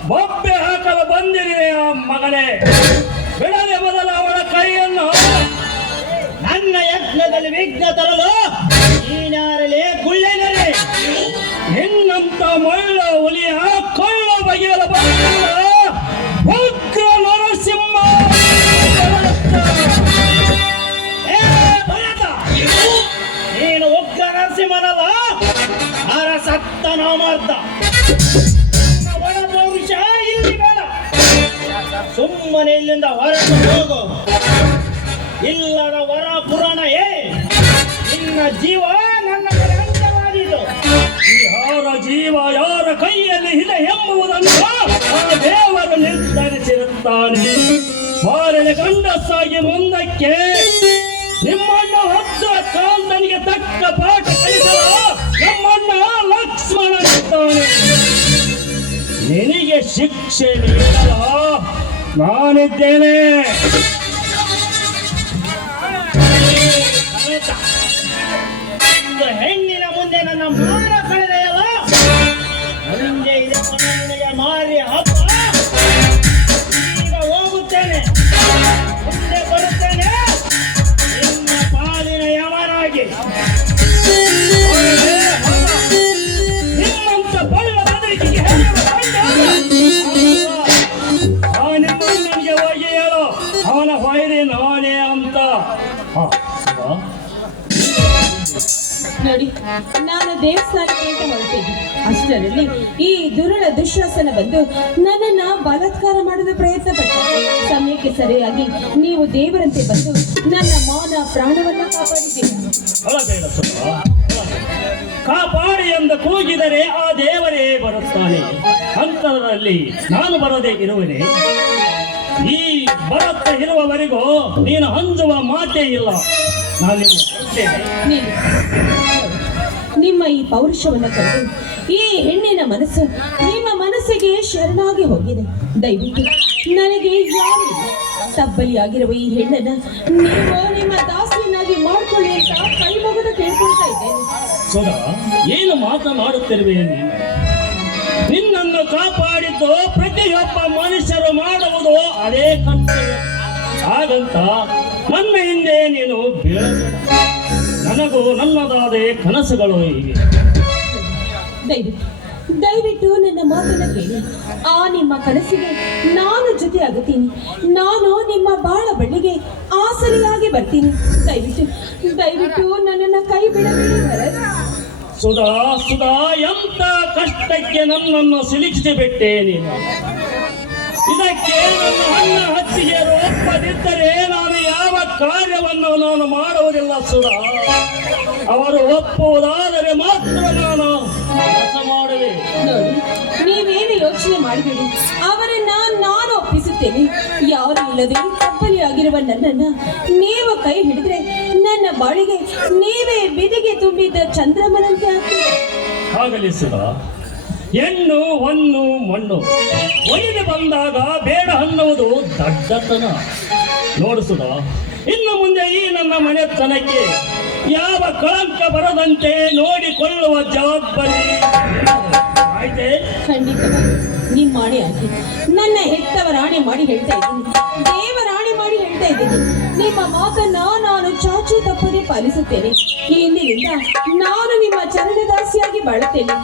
ಬೊಬ್ಬೆ ಹಾಕಲು ಬಂದಿರುವೆ ಆ ಮಗನೇ. ಬಿಡದೆ ಮೊದಲ ಅವಳ ಕೈಯನ್ನು. ನನ್ನ ಯತ್ನದಲ್ಲಿ ವಿಘ್ನ ತರಲು ನೀನಾರಲೇ ಗುಳ್ಳೆನರೇ. ನಿನ್ನಂತ ಮಳ್ಳ ಹುಲಿಯ ಕೊಳ್ಳ ಬಗೆಯಲು ಬಂದಿಲ್ಲ ಉಗ್ರ ನರಸಿಂಹ. ಏ ಭರತ, ನೀನು ಉಗ್ರ ನರಸಿಂಹನಲ್ಲ, ಅರಸತ್ತ ನಾಮಾರ್ಥ. ಒಳ ಪೌರುಷ ಇಲ್ಲಿ ಬೇಡ. ಸುಮ್ಮನೆ ಇಲ್ಲಿಂದ ಹೊರಟು ಹೋಗು. ಇಲ್ಲದ ವರ ಪುರಾಣ ನಿನ್ನ ಜೀವ ನನ್ನ ಕಡೆ ಅಂತ್ಯವಾದೀತು. ಯಾರ ಜೀವ ಯಾರ ಕೈಯಲ್ಲಿ ಇದೆ ಎಂಬುದನ್ನು ಆ ದೇವರು ನಿರ್ಧರಿಸಿರುತ್ತಾನೆ. ಬಾರನ ಗಂಡಸ್ಸಾಗಿ ಮುಂದಕ್ಕೆ ನಿಮ್ಮಣ್ಣ ಹೊತ್ತ ಕಾಂತನಿಗೆ ತಕ್ಕ ಪಾಠ ಕಲಿಸಲು ನಮ್ಮಣ್ಣ ಲಕ್ಷ್ಮಣ ಇದ್ದಾನೆ. ನಿನಗೆ ಶಿಕ್ಷೆ ನೀಡಲು ನಾನಿದ್ದೇನೆ. ಒಂದು ಹೆಣ್ಣಿನ ಮುಂದೆ ನನ್ನ ಮಾನ ಕಳೆದೆಯಲ್ಲ, ಮುಂದೆ ಇದೆ ನಿನಗೆ ಮಾರಿ ಹಬ್ಬ. ಈಗ ಹೋಗುತ್ತೇನೆ, ಮುಂದೆ ಬರುತ್ತೇನೆ ನಿನ್ನ ಪಾಲಿನ ಯಮನಾಗಿ. ನಿಮ್ಮಂತ ಬಳ್ಳ ಬದಲಿಕೆಗೆ ಆ ನಿಮ್ಮಣ್ಣನಿಗೆ ಹೋಗಿ ಹೇಳು ಅವನ ವೈರಿ ನಾನೇ ಅಂತ. ನೋಡಿ, ನಾನು ದೇವಸ್ಥಾನಕ್ಕೆ ಅಂತ ಹೊರಟಿದ್ದೆ. ಅಷ್ಟರಲ್ಲಿ ಈ ದುರುಳ ದುಶ್ಯಾಸನ ಬಂದು ನನ್ನನ್ನ ಬಲಾತ್ಕಾರ ಮಾಡಲು ಪ್ರಯತ್ನ ಪಟ್ಟ. ಸಮಯಕ್ಕೆ ಸರಿಯಾಗಿ ನೀವು ದೇವರಂತೆ ಬಂದು ನನ್ನ ಮಾನ ಪ್ರಾಣವನ್ನ ಕಾಪಾಡಿದ್ದೀರಿ. ಅಳಬೇಡ ಸುಬ್ಬ, ಕಾಪಾಡಿ ಎಂದು ಕೂಗಿದರೆ ಆ ದೇವರೇ ಬರುತ್ತಾನೆ. ಅಂತರದಲ್ಲಿ ನಾನು ಬರದೇ ಇರುವನೇ. ಈ ಬರುತ್ತ ಇರುವವರೆಗೂ ನೀನು ಅಂಜುವ ಮಾತೇ ಇಲ್ಲ. ನಾನು ನೀವು ನಿಮ್ಮ ಈ ಪೌರುಷವನ್ನ ಕಂಡು ಈ ಹೆಣ್ಣಿನ ಮನಸ್ಸು ನಿಮ್ಮ ಮನಸ್ಸಿಗೆ ಶರಣಾಗಿ ಹೋಗಿದೆ. ದಯವಿಟ್ಟು ನನಗೆ ಯಾರು ತಬ್ಬಲಿಯಾಗಿರುವ ಈ ಹೆಣ್ಣನ್ನ ನೀವು ನಿಮ್ಮ ದಾಸಿಯನ್ನಾಗಿ ಮಾಡ್ಕೊಳ್ಳಿ ಅಂತ ಕೈ ಮುಗಿದು ಕೇಳ್ಕೊಳ್ತಾ ಇದ್ದೇನೆ. ಸುಧಾ, ಏನು ಮಾತನಾಡುತ್ತಿರುವೆ ನೀನು? ನಿನ್ನನ್ನು ಕಾಪಾಡಿದ್ದು ಪ್ರತಿಯೊಬ್ಬ ಮನುಷ್ಯರು ಮಾಡುವುದು ಅದೇ ಕರ್ತವ್ಯ. ಹಾಗಂತ ನನ್ನ ಹಿಂದೆ ನೀನು ಬೀಳಬೇಡ. ನನಗೂ ನನ್ನದಾದ ಕನಸುಗಳು ಇವೆ. ದಯವಿಟ್ಟು ನನ್ನ ಮಾತನ್ನ ಕೇಳಿ. ಆ ನಿಮ್ಮ ಕನಸಿಗೆ ನಾನು ಜೊತೆ ಆಗುತ್ತೀನಿ. ನಾನು ನಿಮ್ಮ ಬಾಳ ಬಳ್ಳಿಗೆ ಆಸರಿಯಾಗಿ ಬರ್ತೀನಿ. ದಯವಿಟ್ಟು ನನ್ನನ್ನ ಕೈ ಬಿಡಬೇಡಿ ಭರತ್. ಸುಧಾ, ಎಂತ ಕಷ್ಟಕ್ಕೆ ನನ್ನನ್ನು ಸಿಲುಕಿಸಿ ಬಿಟ್ಟೆ ನೀನು. ಇದಕ್ಕೆ ನನ್ನ ಅಣ್ಣ ಹತ್ತಿಗೆಯರು ಒಪ್ಪದಿದ್ದರೆ ನಾನು ಯಾವ ಕಾರ್ಯವನ್ನು ನಾನು ಮಾಡುವುದಿಲ್ಲ ಸುಧಾ. ಅವರು ಒಪ್ಪುವುದಾದರೆ ಮಾತ್ರ ನಾನು ಕೆಲಸ ಮಾಡುವೆ. ನೋಡಿ, ನೀವೇನು ಯೋಚನೆ ಮಾಡಬೇಡಿ. ಅವರನ್ನ ನಾನು ಒಪ್ಪಿಸುತ್ತೇನೆ. ಯಾರು ಇಲ್ಲದೆ ತಪ್ಪಲಿಯಾಗಿರುವ ನನ್ನನ್ನ ನೀವು ಕೈ ಹಿಡಿದ್ರೆ ನನ್ನ ಬಾಳಿಗೆ ನೀವೇ ಬಿದಿಗೆ ತುಂಬಿದ್ದ ಚಂದ್ರಮನಂತೆ ಆಗ್ತದೆ. ಆಗಲಿ ಸುಧಾ. ಹೆಣ್ಣು ಹೊನ್ನು ಮಣ್ಣು ಒಯ್ದು ಬಂದಾಗ ಬೇಡ ಅನ್ನುವುದು ದಡ್ಡತನ. ನೋಡು ಸುಧಾ, ಇನ್ನು ಮುಂದೆ ಈ ನನ್ನ ಮನೆತನಕ್ಕೆ ಯಾವ ಕಳಂಕ ಬರದಂತೆ ನೋಡಿಕೊಳ್ಳುವ ಜವಾಬ್ದಾರಿ ಆಯ್ತೆ. ಖಂಡಿತವಾಗಿ ನಿಮ್ಮ ಆಣೆ ಆಗಿ ನನ್ನ ಹೆತ್ತವರ ಆಣೆ ಮಾಡಿ ಹೇಳ್ತಾ ಇದ್ದೀನಿ. ದೇವರ ಆಣೆ ಮಾಡಿ ಹೇಳ್ತಾ ಇದ್ದೀನಿ. ನಿಮ್ಮ ಮಾತನ್ನ ನಾನು ಚಾಚು ತಪ್ಪದೆ ಪಾಲಿಸುತ್ತೇನೆ. ಇಂದಿನಿಂದ ನಾನು ನಿಮ್ಮ ಚರಣದಾಸಿಯಾಗಿ ಬಾಳುತ್ತೇನೆ.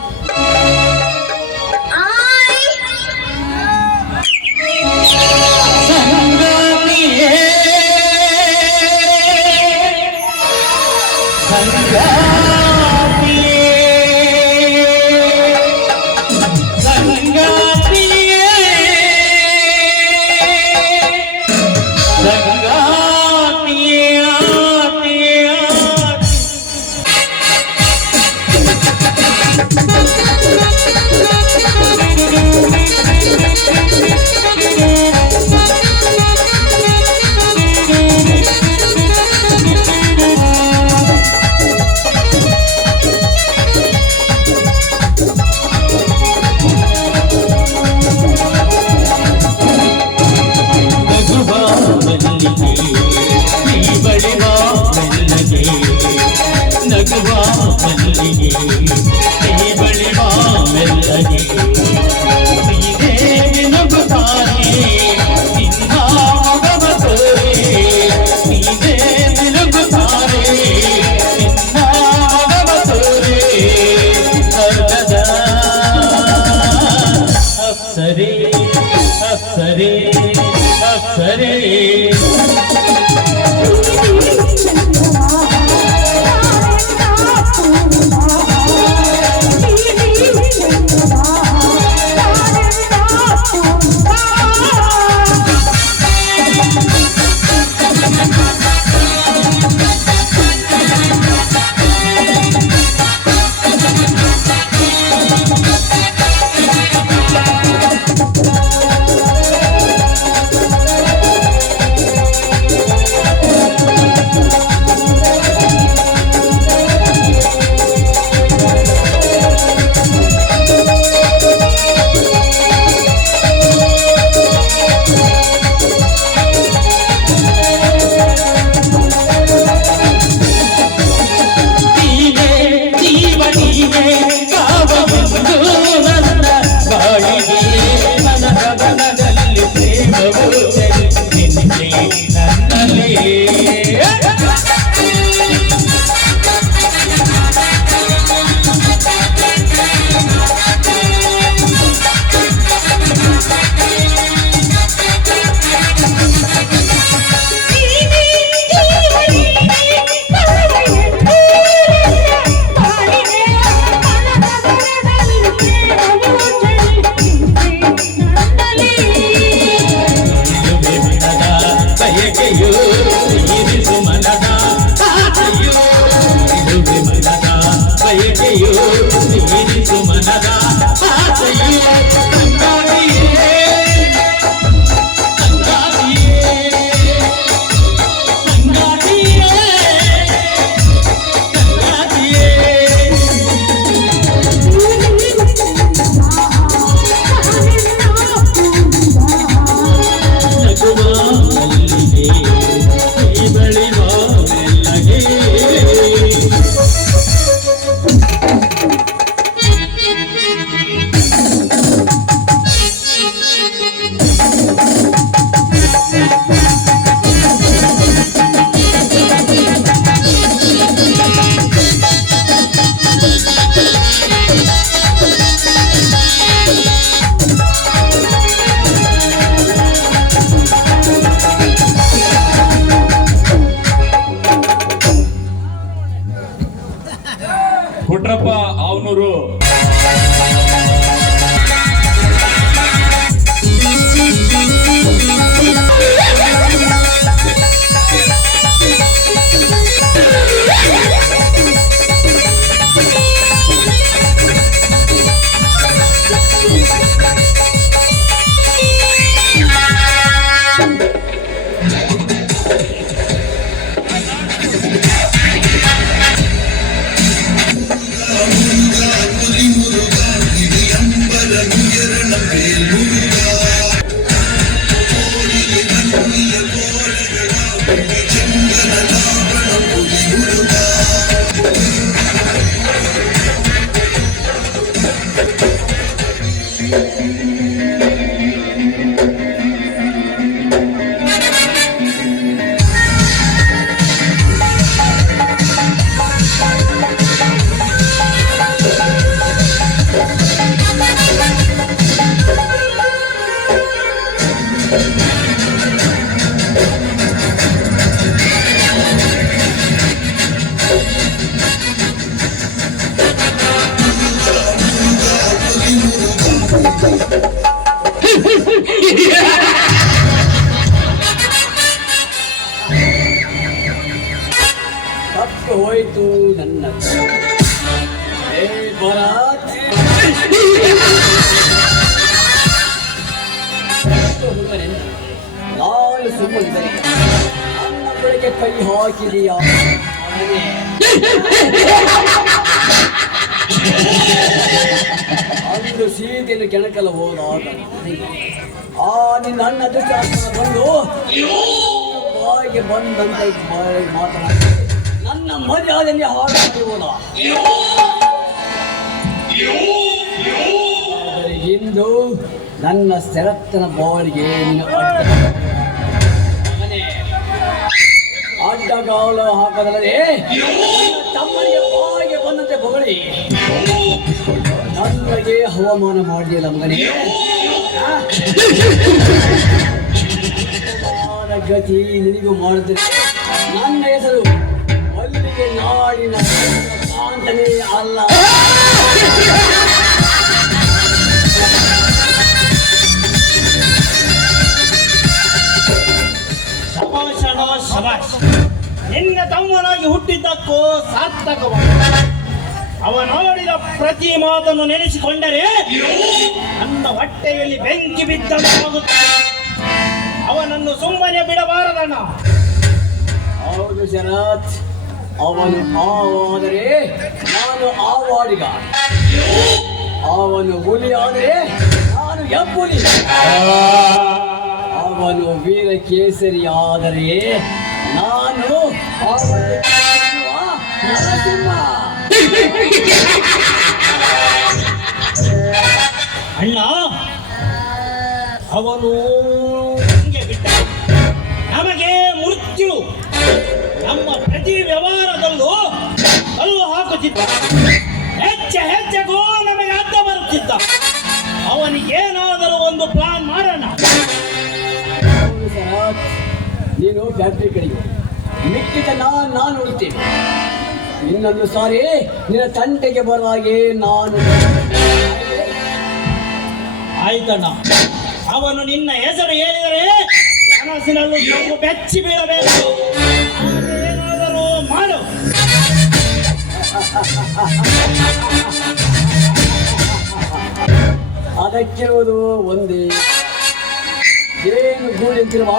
ಅಪ್ಸರೆ ಅಪ್ಸರೆ ಪುಟ್ರಪ್ಪ ಅವನೂರು ತಪ್ಪು ಹೋಯಿತು ನನ್ನ ಏ ಭರತ್ ನಾನು ಸುಮ್ಮನಿದ್ದರೆ ನನ್ನ ಬೆಳಗ್ಗೆ ಕೈ ಹಾಕಿದೀಯಾ ಅಂದು ಸೀತೆಯನ್ನು ಕೆಣಕಲು ಹೋದಾಗ ಆ ನಿನ್ನ ಅಣ್ಣ ದುಶ್ಯಾಸನ ಬಂದು ಬಾಯಿಗೆ ಬಂದಂತೆ ಮಾತನಾಡಿ ನನ್ನ ಮರ್ಯಾದೆಯಲ್ಲಿ ಹಾಗಾಗಿ ಹೋದ. ಆದರೆ ಇಂದು ನನ್ನ ಸೆರತ್ತನ ಬಾಳಿಗೆ ಅಡ್ಡಗಾಲು ಹಾಕದಲ್ಲದೆ ತಮ್ಮನಿಗೆ ಬಾಯಿಗೆ ಬಂದಂತೆ ಬೊಗಳಿ ನನಗೆ ಅವಮಾನ ಮಾಡಿಯಲ್ಲ ಮಗನೇ. ಗತಿ ನಿನಗೂ ಮಾಡುತ್ತದೆ. ನನ್ನ ಹೆಸರು ಮಲ್ಲಿಗೆ ನಾಡಿನ ಕಾಂತನೇ ಅಲ್ಲ. ಶಬಾಷ್ ಅಣ್ಣ, ಶಬಾಷ್. ನಿನ್ನ ತಮ್ಮನಾಗಿ ಹುಟ್ಟಿದ್ದಕ್ಕೂ ಸಾರ್ಥಕವಾದ. ಅವನಾಡಿದ ಪ್ರತಿ ಮಾತನ್ನು ನೆನೆಸಿಕೊಂಡರೆ ನನ್ನ ಹೊಟ್ಟೆಯಲ್ಲಿ ಬೆಂಕಿ ಬಿದ್ದಂತಾಗುತ್ತದೆ. ಅವನನ್ನು ಸುಮ್ಮನೆ ಬಿಡಬಾರದಣ್ಣ. ಹೌದು ಶರತ್, ಅವನು ಹಾವಾದರೆ ನಾನು ಆವಾಡಿಗ, ಅವನು ಹುಲಿ ಆದರೆ ನಾನು ಹೆಬ್ಬುಲಿ, ಅವನು ವೀರ ಕೇಸರಿ ಆದರೆ ನಾನು ನರಸಿಂಹ. ಅಣ್ಣ, ಅವನು ಹಂಗೆ ಬಿಟ್ಟ. ನಮಗೆ ಮೃತ್ಯು ನಮ್ಮ ಪ್ರತಿ ವ್ಯವಹಾರದಲ್ಲೂ ಕಲ್ಲು ಹಾಕುತ್ತಿದ್ದ. ಹೆಜ್ಜೆಗೂ ನಮಗೆ ಅಡ್ಡ ಬರುತ್ತಿದ್ದ. ಅವನಿಗೇನಾದರೂ ಒಂದು ಪ್ಲಾನ್ ಮಾಡೋಣ. ಹೌದು ಶರತ್, ನೀನು ಫ್ಯಾಕ್ಟ್ರಿ ಕಡೆಗೆ ಮಿಕ್ಕಿದ ನಾನು ನೋಡುತ್ತೇನೆ. ಇನ್ನೊಂದು ಸಾರಿ ನಿನ್ನ ತಂಟೆಗೆ ಬರುವಾಗೆ ನಾನು. ಆಯ್ತಣ್ಣ, ಅವನು ನಿನ್ನ ಹೆಸರು ಹೇಳಿದರೆ ಕನಸಿನಲ್ಲೂ ನಾವು ಬೆಚ್ಚಿ ಬೀಳಬೇಕು. ಏನಾದರೂ ಮಾಡು. ಅದಕ್ಕಿರುವುದು ಒಂದೇ, ಏನು ಗೂಡಿಂತಿರುವ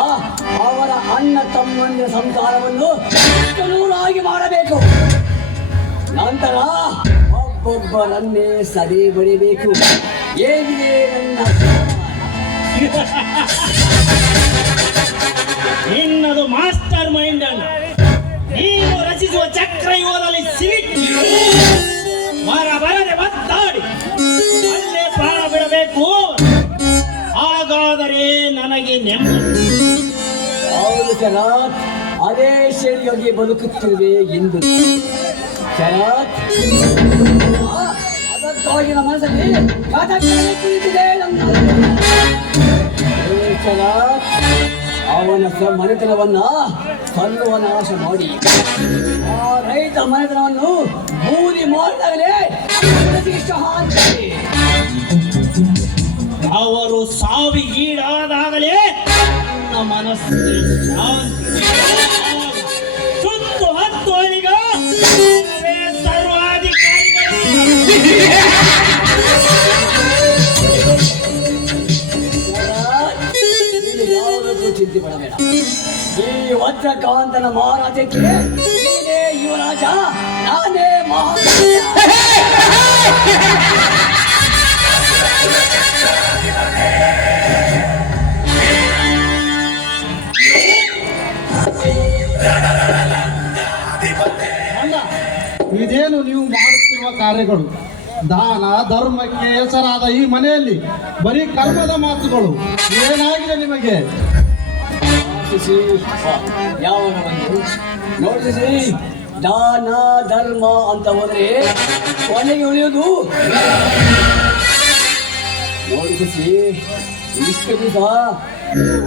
ಅವರ ಅಣ್ಣ ತಮ್ಮಂದಿರ ಸಂಸಾರವನ್ನು ನೂರಾಗಿ ಮಾಡಬೇಕು. ನಂತರ ಒಬ್ಬೊಬ್ಬರನ್ನೇ ಸದೆ ಬಡಿಬೇಕು. ಏನಿದೆ ನನ್ನ ನಿನ್ನದು ಮಾಸ್ಟರ್ ಮೈಂಡ್ ಅಣ್ಣ. ನೀನು ರಚಿಸುವ ಚಕ್ರವ್ಯೂಹದಲ್ಲಿ ಸಿಲುಕಿ ಬರದೆ ಬತ್ತಾಡಿ ಅಲ್ಲೇ ಪ್ರಾಣ ಬಿಡಬೇಕು. ಹಾಗಾದರೆ ನನಗೆ ನೆಮ್ಮದಿ. ಹೌದು ಶರತ್, ಅದೇ ಶೈಲಿಯಾಗಿ ಬದುಕುತ್ತಿರುವೆ ಎಂದು. ಶರತ್, ಅದಕ್ಕಾಗಿ ನಮ್ಮ ಮನಸ್ಸಲ್ಲಿ ಕಥಕಳಿ ಕುಳಿತಿದೆ ನನ್ನ. ಶರತ್, ಅವನ ಮನೆತನವನ್ನ ಸರ್ವನಾಶ ಮಾಡಿ ಆ ರೈತ ಮನೆತನವನ್ನು ಬೂದಿ ಮಾಡಿದಾಗಲೇ ಶಾಂತಿ. ಅವರು ಸಾವಿಗೀಡಾದಾಗಲೇ ನನ್ನ ಮನಸ್ಸಿಗೆ ಶಾಂತಿ. ಸುತ್ತು ಹತ್ತು ಅಳಿಗ ಸರ್ವಾಧಿಕಾರಿಗಳು. ಯಾವುದಕ್ಕೂ ಚಿಂತೆ ಮಾಡಬೇಡ. ಈ ವಜ್ರಕಾಂತನ ಮಹಾರಾಜಕ್ಕೆ ನೀನೇ ಯುವರಾಜ, ನಾನೇ ಮಹಾರಾಜ. ಇದೇನು ನೀವು ಮಾಡುತ್ತಿರುವ ಕಾರ್ಯಗಳು? ದಾನ ಧರ್ಮಕ್ಕೆ ಹೆಸರಾದ ಈ ಮನೆಯಲ್ಲಿ ಬರೀ ಕರ್ಮದ ಮಾತುಗಳು. ಏನಾಗಿದೆ ನಿಮಗೆ? ಯಾವಾಗ ಬಂದು ನೋಡಿಸಿ ದಾನ ಧರ್ಮ ಅಂತ ಹೋದ್ರೆ ಕೊನೆಗೆ ಉಳಿಯೋದು ನೋಡಿಸಿ. ಇಷ್ಟು ದಿವಸ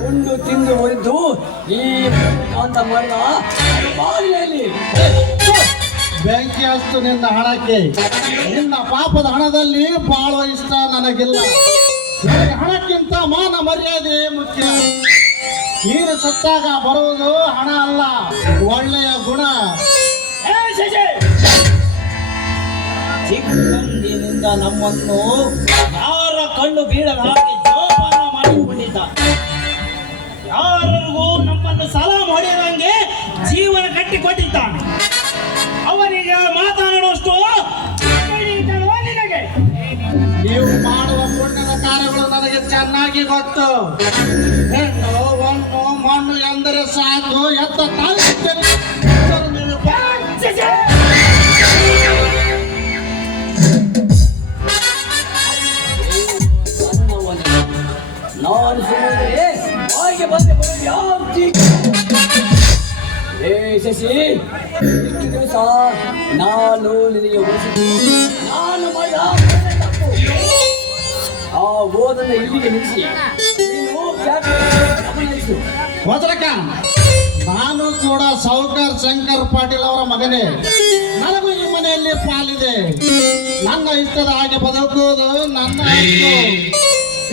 ಉಂಡು ತಿಂದು ಹೊರಿದ್ದು ಈ ಅಂತ ಮಾಡಿದ ಬಾಗಿಲಲ್ಲಿ ಬೆಂಕಿ ಹಸ್ತು ನಿನ್ನ ಹಣಕ್ಕೆ. ನಿನ್ನ ಪಾಪದ ಹಣದಲ್ಲಿ ಬಾಳುವ ಇಷ್ಟ ನನಗಿಲ್ಲ. ನನಗೆ ಹಣಕ್ಕಿಂತ ಮಾನ ಮರ್ಯಾದೆ ಮುಖ್ಯ. ನೀನು ಸತ್ತಾಗ ಬರುವುದು ಹಣ ಅಲ್ಲ, ಒಳ್ಳೆಯ ಗುಣ. ಚಿಕ್ಕಂದಿನಿಂದ ನಮ್ಮನ್ನು ಯಾರ ಕಣ್ಣು ಬೀಳದ ಹಾಗೆ ಜೋಪಾನ ಮಾಡಿಕೊಂಡಿದ್ದ. ಯಾರಿಗೂ ನಮ್ಮನ್ನು ಸಾಲ ಮಾಡಿದಂಗೆ ಜೀವನ ಕಟ್ಟಿಕೊಟ್ಟಿದ್ದಾನೆ. ಅವನಿಗೆ ಮಾತನಾಡುವಷ್ಟು ನಿನಗೆ. ನೀವು ಮಾಡುವ ಪುಣ್ಯದ ಕಾರ್ಯಗಳು ನನಗೆ ಚೆನ್ನಾಗಿ ಗೊತ್ತು. ಹೆಣ್ಣು ಹೊನ್ನು ಮಣ್ಣು ಎಂದರೆ ಸಾಕು, ಎತ್ತ ತಾಯಿ ನಾನು ಸುಮ್ಮನೆ ಬಾಯಿಗೆ ಬಂದೆ ಬರೋದು ಯಾವ ಶಶಿ, ಇಷ್ಟು ದಿವಸ ನಾನು ನಿನಗೆ ನಾನು ಮಾಡಿದ ತಪ್ಪು. ಆ ಓದನ್ನ ಇಲ್ಲಿಗೆ ನಿಲ್ಲಿಸಿ ನೀನು ಗಮನಿಸು. ವಜ್ರಕ, ನಾನು ಕೂಡ ಸಾಹುಕಾರ್ ಶಂಕರ್ ಪಾಟೀಲ್ ಅವರ ಮಗನೇ. ನನಗೂ ಈ ಮನೆಯಲ್ಲಿ ಪಾಲಿದೆ. ನನ್ನ ಇಷ್ಟದ ಹಾಗೆ ಬದುಕುವುದು ನನ್ನ ಹಕ್ಕು.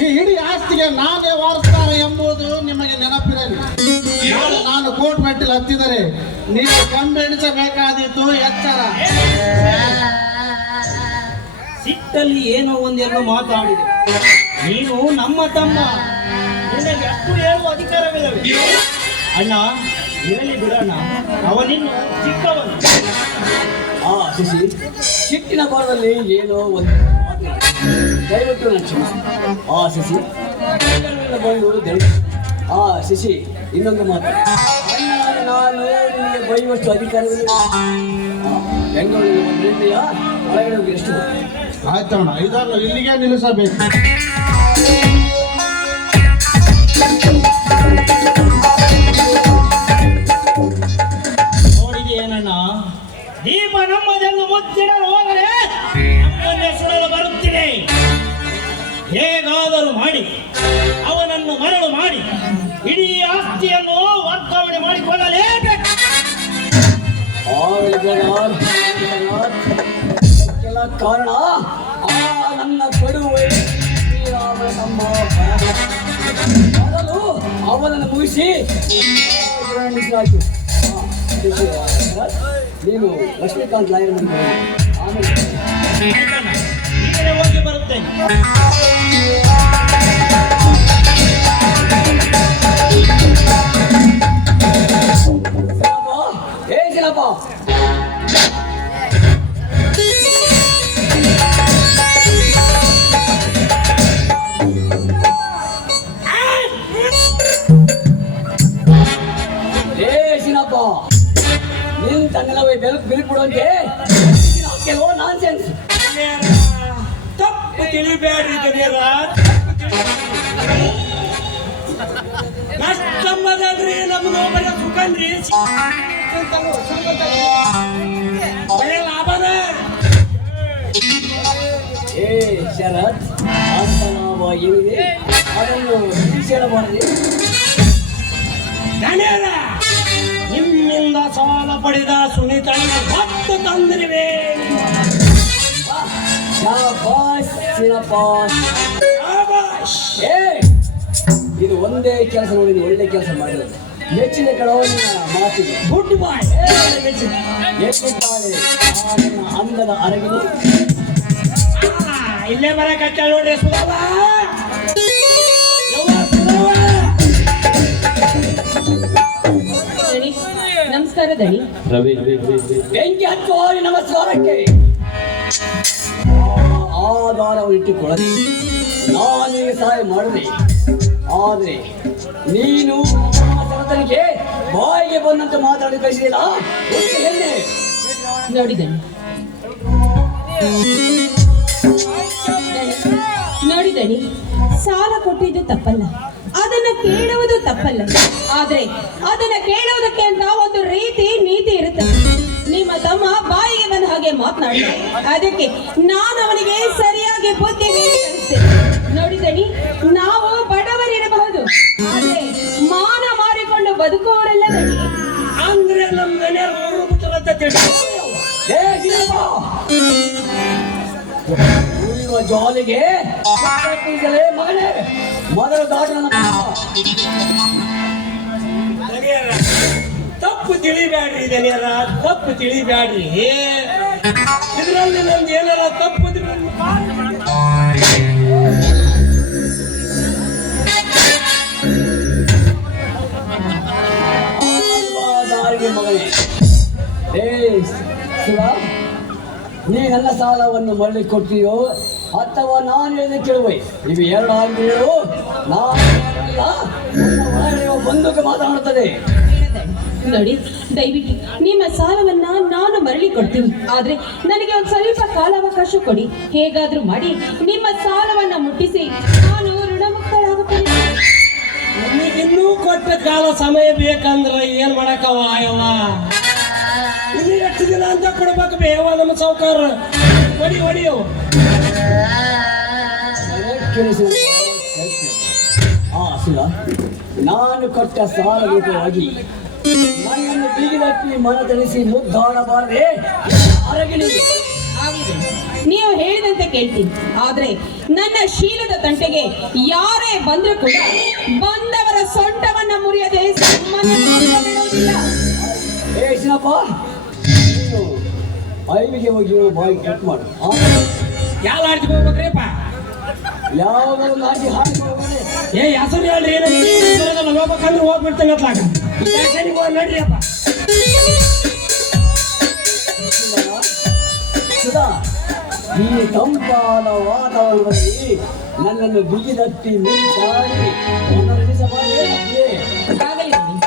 ಈ ಇಡೀ ಆಸ್ತಿಗೆ ನಾನೇ ವಾರಸ್ದಾರ ಎಂಬುದು ನಿಮಗೆ ನೆನಪಿರಲಿ. ನಾಳೆ ನಾನು ಕೋರ್ಟ್ ಮೆಟ್ಟಿಲು ಹತ್ತಿದರೆ ನೀವು ಕಂಬೆಣಿಸಬೇಕಾದೀತು, ಎಚ್ಚರ. ಸಿಟ್ಟಲ್ಲಿ ಏನೋ ಒಂದೆರಡು ಮಾತಾಡಿದೆ. ನೀನು ನಮ್ಮ ತಮ್ಮ, ನಿನಗೆ ಅಷ್ಟು ಹೇಳುವ ಅಧಿಕಾರವಿಲ್ಲವೇ? ಅಣ್ಣ, ಇರಲಿ ಬಿಡಣ್ಣ, ಅವನಿನ್ನು ಚಿಕ್ಕವನು. ಶಶಿ, ಸಿಟ್ಟಿನ ಭಾರದಲ್ಲಿ ಏನೋ ಒಂದು ಮಾತಿದೆ. ದಯವಿಟ್ಟು ನಾನು ಕ್ಷಮಿಸಿ. ಶಶಿ ಬಂದು ಶಶಿ, ಇನ್ನೊಂದು ಮಾತು. ಅಣ್ಣ, ನಾನು ನಿಮಗೆ ಬೈಯುವಷ್ಟು ಅಧಿಕಾರವಿಲ್ಲ. ಬೆಂಗಳೂರಿಗೆ ಬಂದಿದ್ದೀಯಾ? ಒಳಗಡೆ ಹೋಗಿ ಎಷ್ಟು ಆಯ್ತಣ್ಣ, ಇದನ್ನು ಇಲ್ಲಿಗೆ ನಿಲ್ಲಿಸಬೇಕು. ನೋಡಿದೆಯೇನಣ್ಣ, ದೀಪ ನಮ್ಮದೆಂದು ಮುಚ್ಚಿಡಲು ಹೋದರೆ ನಮ್ಮನ್ನೇ ಸುಡಲು ಬರುತ್ತಿದೆ. ಹೇಗಾದರೂ ಮಾಡಿ ಅವನನ್ನು ಮರಳು ಮಾಡಿ ಇಡೀ ಆಸ್ತಿಯನ್ನು ವರ್ಗಾವಣೆ ಮಾಡಿಕೊಳ್ಳಲೇಬೇಕು. ಎಲ್ಲ ಕಾರಣ ನನ್ನ ಕೊಡುವೆ ತಮ್ಮ. ಮೊದಲು ಅವನನ್ನು ಮುಗಿಸಿ ಆಯ್ತು. ನೀನು ಲಕ್ಷ್ಮೀಕಾಂತ್ ಲಾಯರ್ ಮನೆ ಆಮೇಲೆ ಈಗಲೇ ಹೋಗಿ ಬರುತ್ತೇನೆ. ಏನಪ್ಪ ನಿನ್ ತನ್ನವೇ ಬೆಳಕು ಬಿಡುವಂತೆ ಕೆಲವು ನಾನ್ಸೆನ್ಸ್. ತಪ್ಪು ತಿಳಿಬೇಡ್ರಿ ಕಷ್ಟಂಬದಲ್ರಿ, ನಮ್ದು ಬರೀ ಸುಖನ್ರಿ, ಬರೀ ಲಾಭನ. ಶರತ್, ಅಂತ ಲಾಭ ಏನಿದೆ ಅದನ್ನು ತಿಳಿಸಬಾರದು. ನಿಮ್ಮಿಂದ ಸಾಲ ಪಡೆದ ಸುನೀತನ ಹೊತ್ತು ತಂದಿರುವೆ. ಇದು ಒಂದೇ ಕೆಲಸ ನೋಡಿ, ಒಳ್ಳೆ ಕೆಲಸ ಮಾಡಿರೋದು. ಮೆಚ್ಚಿನ ಕಳವನ್ನ ಮಾತಿಗೆ ಗುಡ್ ಬಾಯ್. ಅಂದದ ಅರಗಿನ ಇಲ್ಲೇ ಬರ ಕಟ್ಟ ನೋಡ್ರಿ. ನಮಸ್ಕಾರ ದಣಿ. ಬೆಂಕಿ ಹಚ್ಚುವ ನಮಸ್ಕಾರಕ್ಕೆ ಆಧಾರವನ್ನಿಟ್ಟುಕೊಳ್ಳದೆ ನಾನಿಗೆ ಸಹಾಯ ಮಾಡಿದೆ. ಆದರೆ ನೀನು ತನಿಗೆ ಬಾಯಿಗೆ ಬಂದಂತೆ ಮಾತಾಡಿ ಕಳಿಸಿದ ನೋಡಿದನು ನೋಡಿದಣಿ, ಸಾಲ ಕೊಟ್ಟಿದ್ದು ತಪ್ಪಲ್ಲ, ಅದನ್ನ ಕೇಳುವುದು ತಪ್ಪಲ್ಲ. ಆದ್ರೆ ಅದನ್ನ ಕೇಳುವುದಕ್ಕೆ ಅಂತ ಒಂದು ರೀತಿ ನೀತಿ ಇರುತ್ತೆ. ನಿಮ್ಮ ತಮ್ಮ ಬಾಯಿಗೆ ಬಂದ ಹಾಗೆ ಮಾತನಾಡಿ, ಅದಕ್ಕೆ ನಾನು ಅವನಿಗೆ ಸರಿಯಾಗಿ ಬುದ್ಧಿ ಕಲಿಸ್ತೇನೆ. ನೋಡಿದಣಿ, ನಾವು ಬಡವರಿರಬಹುದು, ಆದ್ರೆ ಮಾನ ಮಾಡಿಕೊಂಡು ಬದುಕುವವರೆಲ್ಲ ದಣಿ. ಅಂದ್ರೆ ನಮ್ಮ ಮನೆಯವರು ಜಾಲಿಗೆ ಮಗನೇ ಮೊದಲು ದಾಟ. ತಪ್ಪು ತಿಳಿಬ್ಯಾಡ್ರಿ ದನಿಯರ, ತಪ್ಪು ತಿಳಿಬ್ಯಾಡ್ರಿ. ಇದರಲ್ಲಿ ನಮ್ದು ಏನಾರ ತಪ್ಪು ದಾರಿಗೆ ಮಗನೇ. ನೀ ನನ್ನ ಸಾಲವನ್ನು ಮರಳಿ ಕೊಡ್ತೀಯೋ ಅಥವಾ ನಾನು ಹೇಳಿದ ಕೇಳುವೆ? ಇವು ಎರಡು ಆಗುಗಳು. ನಾನು ಬಂದೂಕು ಮಾತನಾಡುತ್ತದೆ. ನೋಡಿ, ದಯವಿಟ್ಟು ನಿಮ್ಮ ಸಾಲವನ್ನ ನಾನು ಮರಳಿ ಕೊಡ್ತೀನಿ. ಆದ್ರೆ ನನಗೆ ಒಂದು ಸ್ವಲ್ಪ ಕಾಲಾವಕಾಶ ಕೊಡಿ. ಹೇಗಾದ್ರೂ ಮಾಡಿ ನಿಮ್ಮ ಸಾಲವನ್ನ ಮುಟ್ಟಿಸಿ ನಾನು ಋಣಮುಕ್ತಳಾಗುತ್ತೇನೆ. ಇನ್ನೂ ಕೊಟ್ಟ ಕಾಲ ಸಮಯ ಬೇಕಂದ್ರ ಏನ್ ಮಾಡಕ್ಕವ ಆಯವ? ಇನ್ನು ಎಷ್ಟು ದಿನ ಅಂತ ಕೊಡ್ಬೇಕು ಬೇವ ನಮ್ಮ ಸಾವುಕಾರ? ಹೊಡಿಯೋ ಕೆಡಿಸುವ ಆ ಸುಲ ನಾನು ಕೊಟ್ಟ ಸಾಲ ರೂಪವಾಗಿ ನನ್ನನ್ನು ಬೀಗಿದಪ್ಪಿ ಮನದನಿಸಿ ಮುದ್ದಾಡಬಾರದೆ ಅರಗಿಣಿಗೆ. ಆಗಿದೆ. ನೀವು ಹೇಳಿದಂತೆ ಕೇಳ್ತೀನಿ. ಆದ್ರೆ ನನ್ನ ಶೀಲದ ತಂಟೆಗೆ ಯಾರೇ ಬಂದ್ರು ಕೂಡ ಬಂದವರ ಸೊಂಟವನ್ನ ಮುರಿಯದೆ ಬಿಡುವುದಿಲ್ಲ. ಏ ಶಿನಪ್ಪ, ನೀನು ಐವಿಗೆ ಹೋಗಿ ಬಾಯಿ ಕಟ್ ಮಾಡು. ಯಾವ ಆಡ್ತಿಗೆ ಹೋಗ್ಬೇಕ್ರಿಪ್ಪ? ಯಾವಾಗಲೂ ನಾಟಿ ಹಾಕಿ ಹೋಗದೆ ಏ ಹೆಸರು ಹೇಳ್ರಿ, ಏನು ಹೋಗ್ಬೇಕಂದ್ರೆ ಹೋಗ್ಬಿಡ್ತೇನೆ ಅತ್ಲಾಗ ನಡ್ರಿಯಪ್ಪ. ಸುಧಾ, ಈ ತಂಪಾದ ವಾತಾವರಣದಲ್ಲಿ ನನ್ನನ್ನು ಬಿಗಿದಟ್ಟಿ ಮುಂಚಾಡಿ ಮನರಂಜಿಸಬಾರದೇ? ಆಗಲಿ ನೋಡಿ.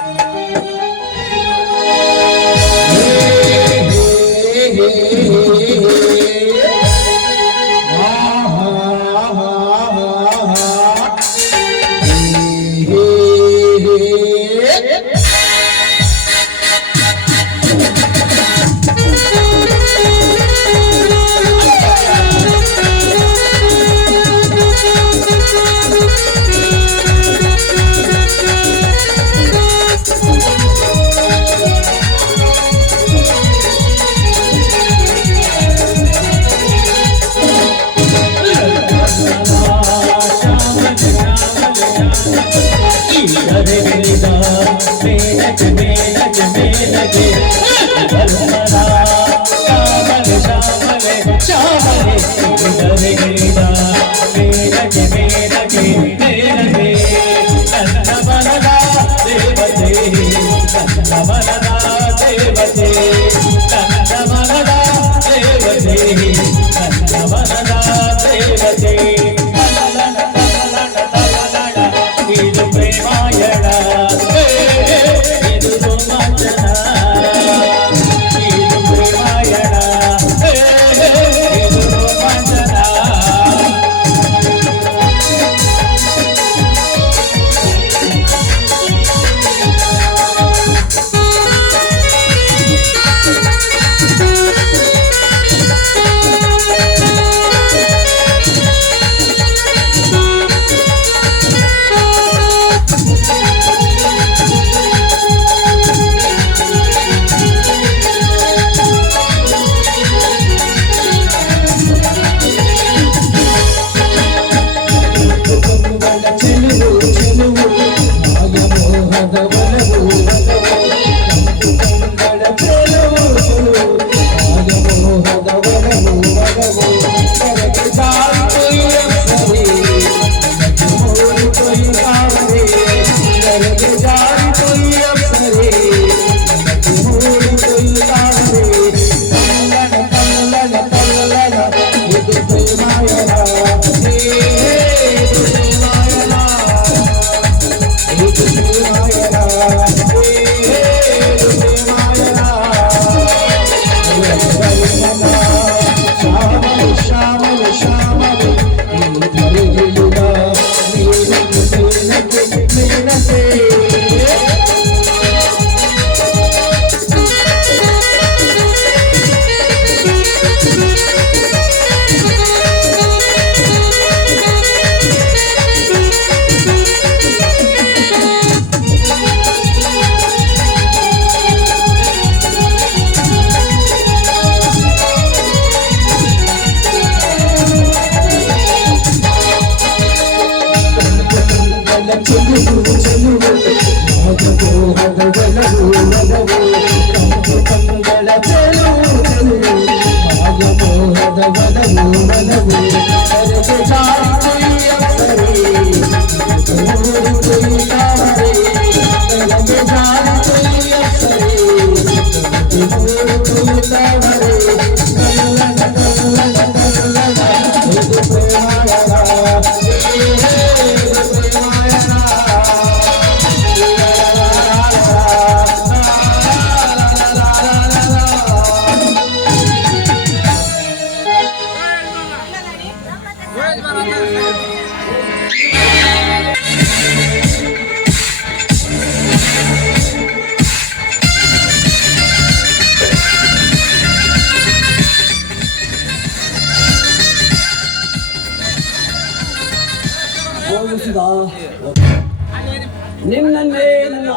ನನ್ನನ್ನೇ ನನ್ನ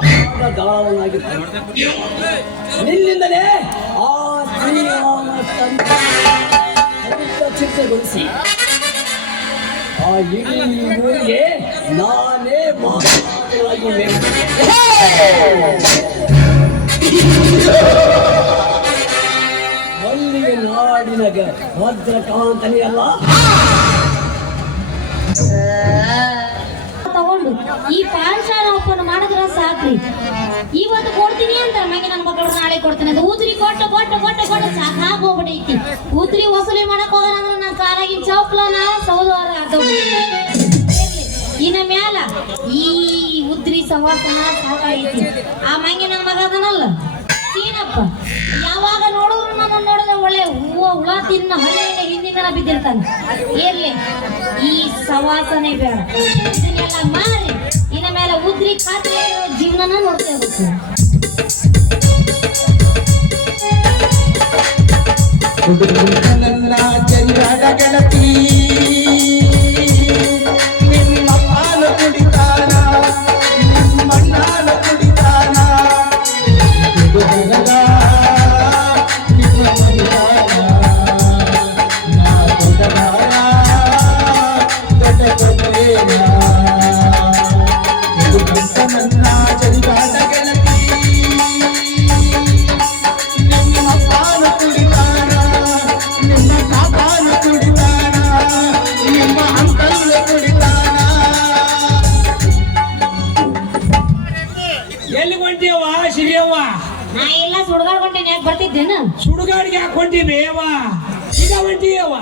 ಆದ ದಾಳವನ್ನಾಗಿ ನಿನ್ನಿಂದಲೇ ಆ ಶ್ರೀರಾಮ ಚಿತ್ರಗೊಳಿಸಿ ಆ ಇಡೀ ಊರಿಗೆ ನಾನೇ ಮಾತನಾಗಿ ಮಲ್ಲಿಗೆ ನಾಡಿನ ಭದ್ರಕಾಂತನೇ ಅಲ್ಲ. ತಗೊಂಡು ಈ ಪಾಠಶಾಲ ಓಪನ್ ಮಾಡಿದ್ರ ಸಾಕ್ರಿ. ಇವತ್ತು ಕೊಡ್ತೀನಿ ಅಂತ ಮಗ ನನ್ನ ಮಕ್ಕಳು ನಾಳೆ ಕೊಡ್ತೀನಿ ಅಂತ ಉದ್ರಿ ಕೊಟ್ಟು ಕೊಟ್ಟು ಕೊಟ್ಟು ಕೊಟ್ಟು ಸಾಕಾಗಿ ಹೋಗ್ಬಿಟ್ಟೈತಿ. ಉದ್ರಿ ವಸೂಲಿ ಮಾಡಕ್ ಹೋಗೋಣ ಅಂದ್ರೆ ನನ್ನ ಕಾಲಾಗಿನ ಚೌಪ್ಲನ ಸೌದವಾರ ಇನ್ನ ಮ್ಯಾಲ ಈ ಉದ್ರಿ ಸವಾಸನ ಸಾಕಾಗೈತಿ. ಆ ಮಂಗೆ ನನ್ನ ಮಗ ಅದನಲ್ಲ ಸೀನಪ್ಪ, ಯಾವಾಗ ನೋಡಿದ್ರು ನನ್ನ ನೋಡಿದ್ರೆ ಒಳ್ಳೆ ಹೂವ ಹುಳ ತಿನ್ನ ಹಳ್ಳಿ ಹಿಂದಿನ ಬಿದ್ದಿರ್ತಾನೆ. ಇರ್ಲಿ, ಈ ಸವಾಸನೆ ಬೇಡ, ಇದನ್ನೆಲ್ಲ ಮಾರಿ ಇನ್ನ ಮೇಲೆ ಉದ್ರಿ ಖಾತ್ರಿ ಜೀವನನ ನೋಡ್ತಾ ಇರ್ಬೇಕು. ನನ್ನ ಜರಿಯಾದ ಗೆಳತಿ ನಿಮ್ಮ ಹಾಲು ಕುಡಿತಾನ, ನಿಮ್ಮ ಹಾಲು ಕುಡಿತಾನ, ನಿಮ್ಮ ಮನಿತಾನ, ನಾ ದೊಡ್ಡದಾನ ದೊಡ್ಡ ದೊಡ್ಡೇನ. ನನ್ನ ಜರಿಯಾದ ಗೆಳತಿ ನಿಮ್ಮ ಹಾಲು ಕುಡಿತಾನ, ನಿಮ್ಮ ಕಾಪಾಲು ಕುಡಿತಾನ, ನಿಮ್ಮ ಅಂಕಲ್ ಕುಡಿತಾನ. ಎಲ್ಲಿ ಹೊಂಟಿಯವ್ವ ಸಿರಿಯವ್ವ? ನಾ ಎಲ್ಲ ಸುಡ್ಗಾಡ್ಕೊಂಡೇನೆ ಯಾಕೆ ಬರ್ತಿದ್ದೇನು? ಸುಡುಗಾಡಿಗೆ ಹಾಕೊಂಡಿ ಬೇವ ಈಗ ಹೊಂಟಿಯವ್ವ.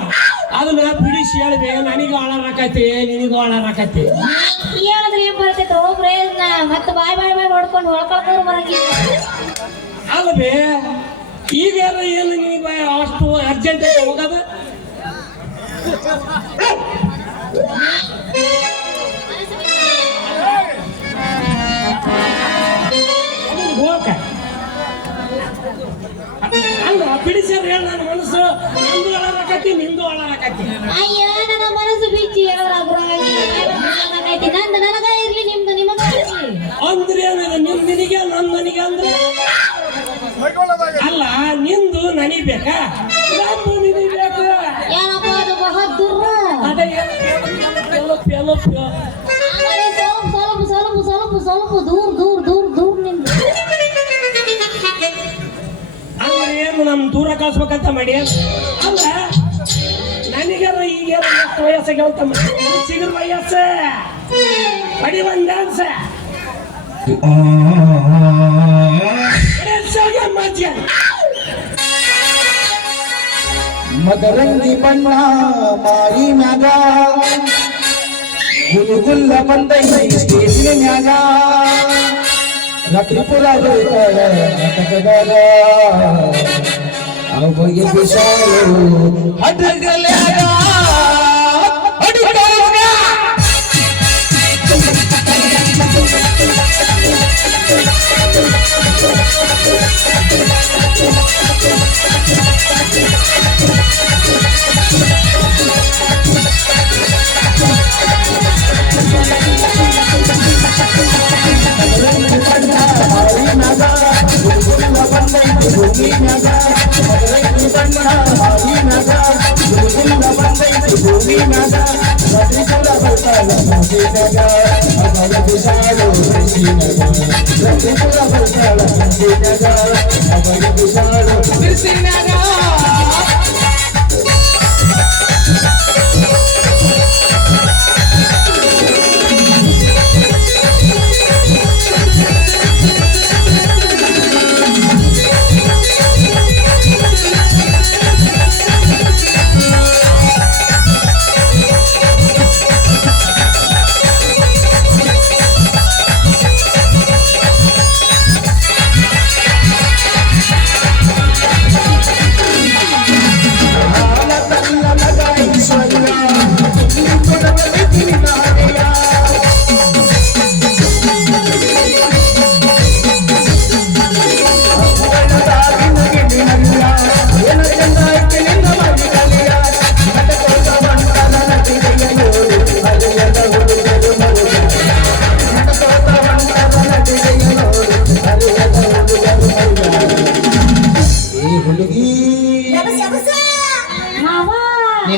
ಅದನ್ನ ಬಿಡಿಸಿ ಹೇಳ್ಬೇ, ನನಗೂ ಹಾಳಾಕತಿ ನಿನಗೂ ಹಾಳಾಕತಿ. ಹೇಳಿದ್ರೆ ಏನ್ ಬರ್ತೈತೆ ಹೋಗ್ರೆ ಮತ್ತೆ ಬಾಯ್ ಬಾಯ್ ಬಾಯ್ ಹೊಡ್ಕೊಂಡು ಹೊಳ್ಕೊಳ್ಕೊಂಡು ಬರಂಗಿಲ್ಲ. ಅಲ್ವೇ ಈಗ ಏನು ನಿನಗೆ ಅಷ್ಟು ಅರ್ಜೆಂಟ್ ಆಗಿ ಹೋಗೋದು? ಹೋಗ ಅಲ್ಲ ಬಿಡಿಸ್ಯಾರ ಹೇಳ, ನನ್ನ ಮನಸ್ಸು ನಿಂದು ಹಾಳಾಕತಿ ನಿಂದು ಹಾಳಾಕತಿ. ಅಯ್ಯ ನನ್ನ ಮನಸ್ಸು ಬಿಚ್ಚಿ ಹೇಳೋರಾಗ್ರ ನಂದು ನನಗ ಇರ್ಲಿ ನಿಮ್ದು ನಿಮಗ ಇರ್ಲಿ. ಅಂದ್ರೆ ಏನಿದೆ ನಿಮ್ ನಿನಗೆ ನನ್ ನನಗೆ ಅಂದ್ರೆ ಅಲ್ಲ, ನಿಂದು ನನಿಬೇಕಾ ನಂದು ನಿನಿಬೇಕು? ಏನಪ್ಪ ಅದು ಬಹದ್ದೂರ. ಅದೇ ಸ್ವಲ್ಪ ಸ್ವಲ್ಪ ಸ್ವಲ್ಪ ಸ್ವಲ್ಪ ಸ್ವಲ್ಪ ದೂರ ದೂರ ದೂರ ದೂರ ನಿಂದು. ಅಂದ್ರೆ ಏನು ನಮ್ ದೂರ ಕಳ್ಸ್ಬೇಕಂತ ಮಾಡಿ? ಅಲ್ಲ ನನಗಾರ ಈಗ ಎಷ್ಟು ವಯಸ್ಸಾಗಿ ಅಂತ ಸಿಗರ್ ವಯಸ್ಸ ಬಡಿ ಒಂದ್ ಡ್ಯಾನ್ಸ್ ಮದರಂಗಿ ಬಣ್ಣ ಮಾರಿ ಮ್ಯಾಗ ಗುಲ್ಗುಲ್ಲ ಬಂದೈ ಸ್ಟೇಜಿನ ಮ್ಯಾಗ ತ್ರಿಪುರ ನಾಟಕದಾಗ ಅವಗೆ ಬಿಸಾಳು ಹಡಗಲ್ಯಾಗ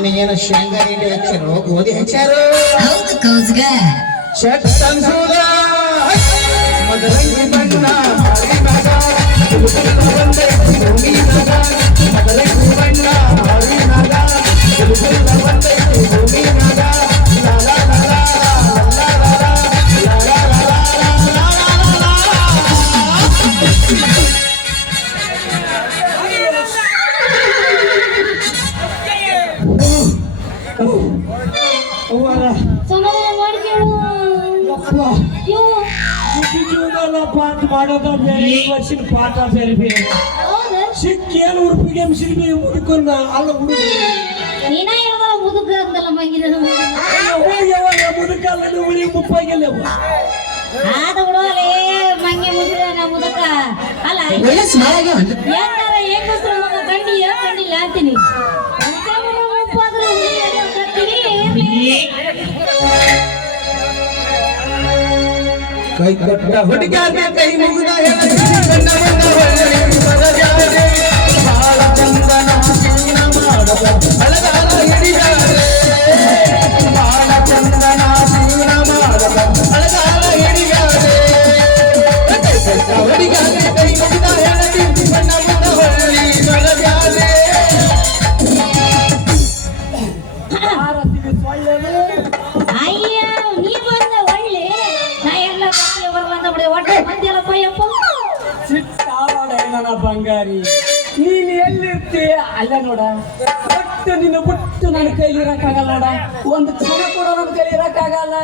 ಅವನಿಗೇನು ಶೇಂಗಾ ಹಿಂಡಿ ಹಚ್ಚಾರೋ ಗೋಧಿ ಹಚ್ಚಾರೋ ಹೌದು ಕೌಸ್ಗ ಶಟ್ ಅನ್ಸೂದ ಮದರಂಗಿ ಬಣ್ಣ ಮಾರಿ ಮಗ ಹುಡುಗರ ಬಂದೈತಿ ಭೂಮಿ ಮಗ ಮದರಂಗಿ ಬಣ್ಣ ಮಾರಿ ಮಗ ಹುಡುಗರ ಬಂದೈತಿ ಭೂಮಿ ಮಗ ಲಾ ಲಾ ಲಾ ಲಾ ಲಾ ಲಾ ಲಾ ಲಾ ಲಾ ಲಾ ಸಮಾಧಾನ ಮಾಡ್ಕೇಳು ಜೀವನ ಪಾಠ ಮಾಡೋದ ಬೇರೆ ಈ ವರ್ಷದ ಪಾಠ ಬೇರೆ ಬೇರೆ ಹೌದು ಸಿಕ್ಕಿ ಏನು ಉಡುಪಿಗೆ ಸಿಗಿ ಮುದುಕನ್ನ ಅಲ್ಲ ಹುಡುಗ ನೀನ ಹೇಳ್ದ ಮುದುಕ ಅಂತಲ್ಲ ಮಂಗಿದ ಹೋಗ್ಯವಾಗ ಮುದುಕಲ್ಲ ಉಳಿ ಮುಪ್ಪಾಗಿಲ್ಲ ಆದ ಬಿಡೋಲೆ ಮಂಗಿ ಮುಗಿದ ಮುದುಕ ಅಲ್ಲ ಏನಾರ ಹೆಂಗಸ್ರು ಮಗ ಕಂಡಿಯ ಕಂಡಿಲ್ಲ ಅಂತೀನಿ ಮುಪ್ಪಾದ್ರೂ ಕೈ ಕೊಟ್ಟ ಹುಡುಗಾಗ ಕೈ ಮುಗಿದ ಕಣ್ಣ ಬಂದ ಹೊಳ್ಳಿ ಬರಗಾದೆ ಬಾಳ ಚಂದನ ಸೀನ ಮಾಡದ ಅಳಗಾಲ ಹಿಡಿದಾರೆ ಬಾಳ ಚಂದನ ಸೀನ ಮಾಡದ ಅಳಗಾಲ ಹಿಡಿದಾರೆ ಕೈ ಕೊಟ್ಟ ಹುಡುಗಾಗ ಕೈ ಮುಗಿದ ಹೆಣತಿ ಕಣ್ಣ ಬಂದ ಹೊಳ್ಳಿ ಬರಗಾದೆ ಅಯ್ಯ ನೀ ಬಂದ ಒಳ್ಳೆ ನಾ ಎಲ್ಲ ಬಂದ ಬಿಡಿ ಒಟ್ಟು ಬಂದಿಲ್ಲಪ್ಪ ಯಪ್ಪ ಸಿಟ್ಟಾಡ ನನ್ನ ಬಂಗಾರಿ ನೀನ್ ಎಲ್ಲಿರ್ತೀಯ ಅಲ್ಲ ನೋಡ ಒಟ್ಟು ನಿನ್ನ ಬಿಟ್ಟು ನನ್ನ ಕೈಲಿ ಇರಕ್ಕಾಗಲ್ಲ ನೋಡ ಒಂದು ಕ್ಷಣ ಕೂಡ ನನ್ನ ಕೈಲಿ ಇರಕ್ಕಾಗಲ್ಲ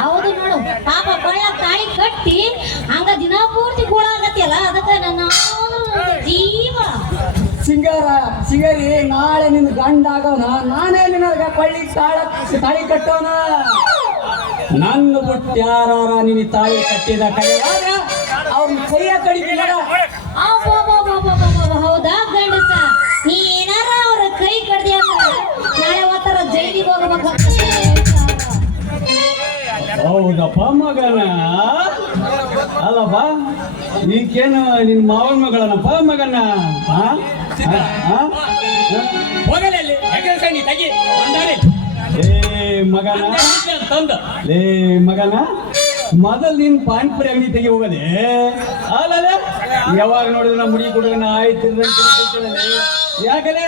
ಹೌದು ನೋಡು ಪಾಪ ಕೊಳ್ಳ ತಾಳಿ ಕಟ್ಟಿ ಹಂಗ ದಿನ ಪೂರ್ತಿ ಕೂಡ ಆಗತ್ತಿಯಲ್ಲ ಅದಕ್ಕೆ ನನ್ನ ಜೀವ ಸಿಂಗಾರಿ ನಾಳೆ ನಿನ್ನ ಗಂಡ ಆಗೋನ ನಾನೇ ನಿನ್ನ ಕೊಳ್ಳಿ ತಾಳಿ ಕಟ್ಟೋನ ನನ್ನ ಬಿಟ್ಟು ಯಾರ ನಿನ್ನ ತಾಳಿ ಕಟ್ಟಿದ ಕೈಯಾಗ ಅವ್ನ ಕೈಯ ಕಡಿಮೆ ಹೌದಾ ಗಂಡಸ ನೀ ಏನಾರ ಅವ್ರ ಕೈ ಕಡ್ದಿ ಅಂದ್ರೆ ನಾಳೆ ಒತ್ತರ ಜೈಲಿಗೆ ಹೋಗ್ಬೇಕು ಹೌದಪ್ಪ ಮಗನ ಅಲ್ಲಪ್ಪ ಈಗೇನು ನಿನ್ನ ಮಾವನ ಮಗಳನಪ್ಪ ಮಗನ ಮಗನ ಲೇ ಮಗನ ಮೊದಲ್ ನೀನ್ ಪಾನಿಪುರಿ ಅಂಗಡಿ ತೆಗಿ ಹೋಗದೆ ಅಲ್ಲ ಯಾವಾಗ ನೋಡಿದ್ರೆ ಮುಡಿ ಕುಡುಗನ ಆಯ್ತು ಯಾಕಲೆ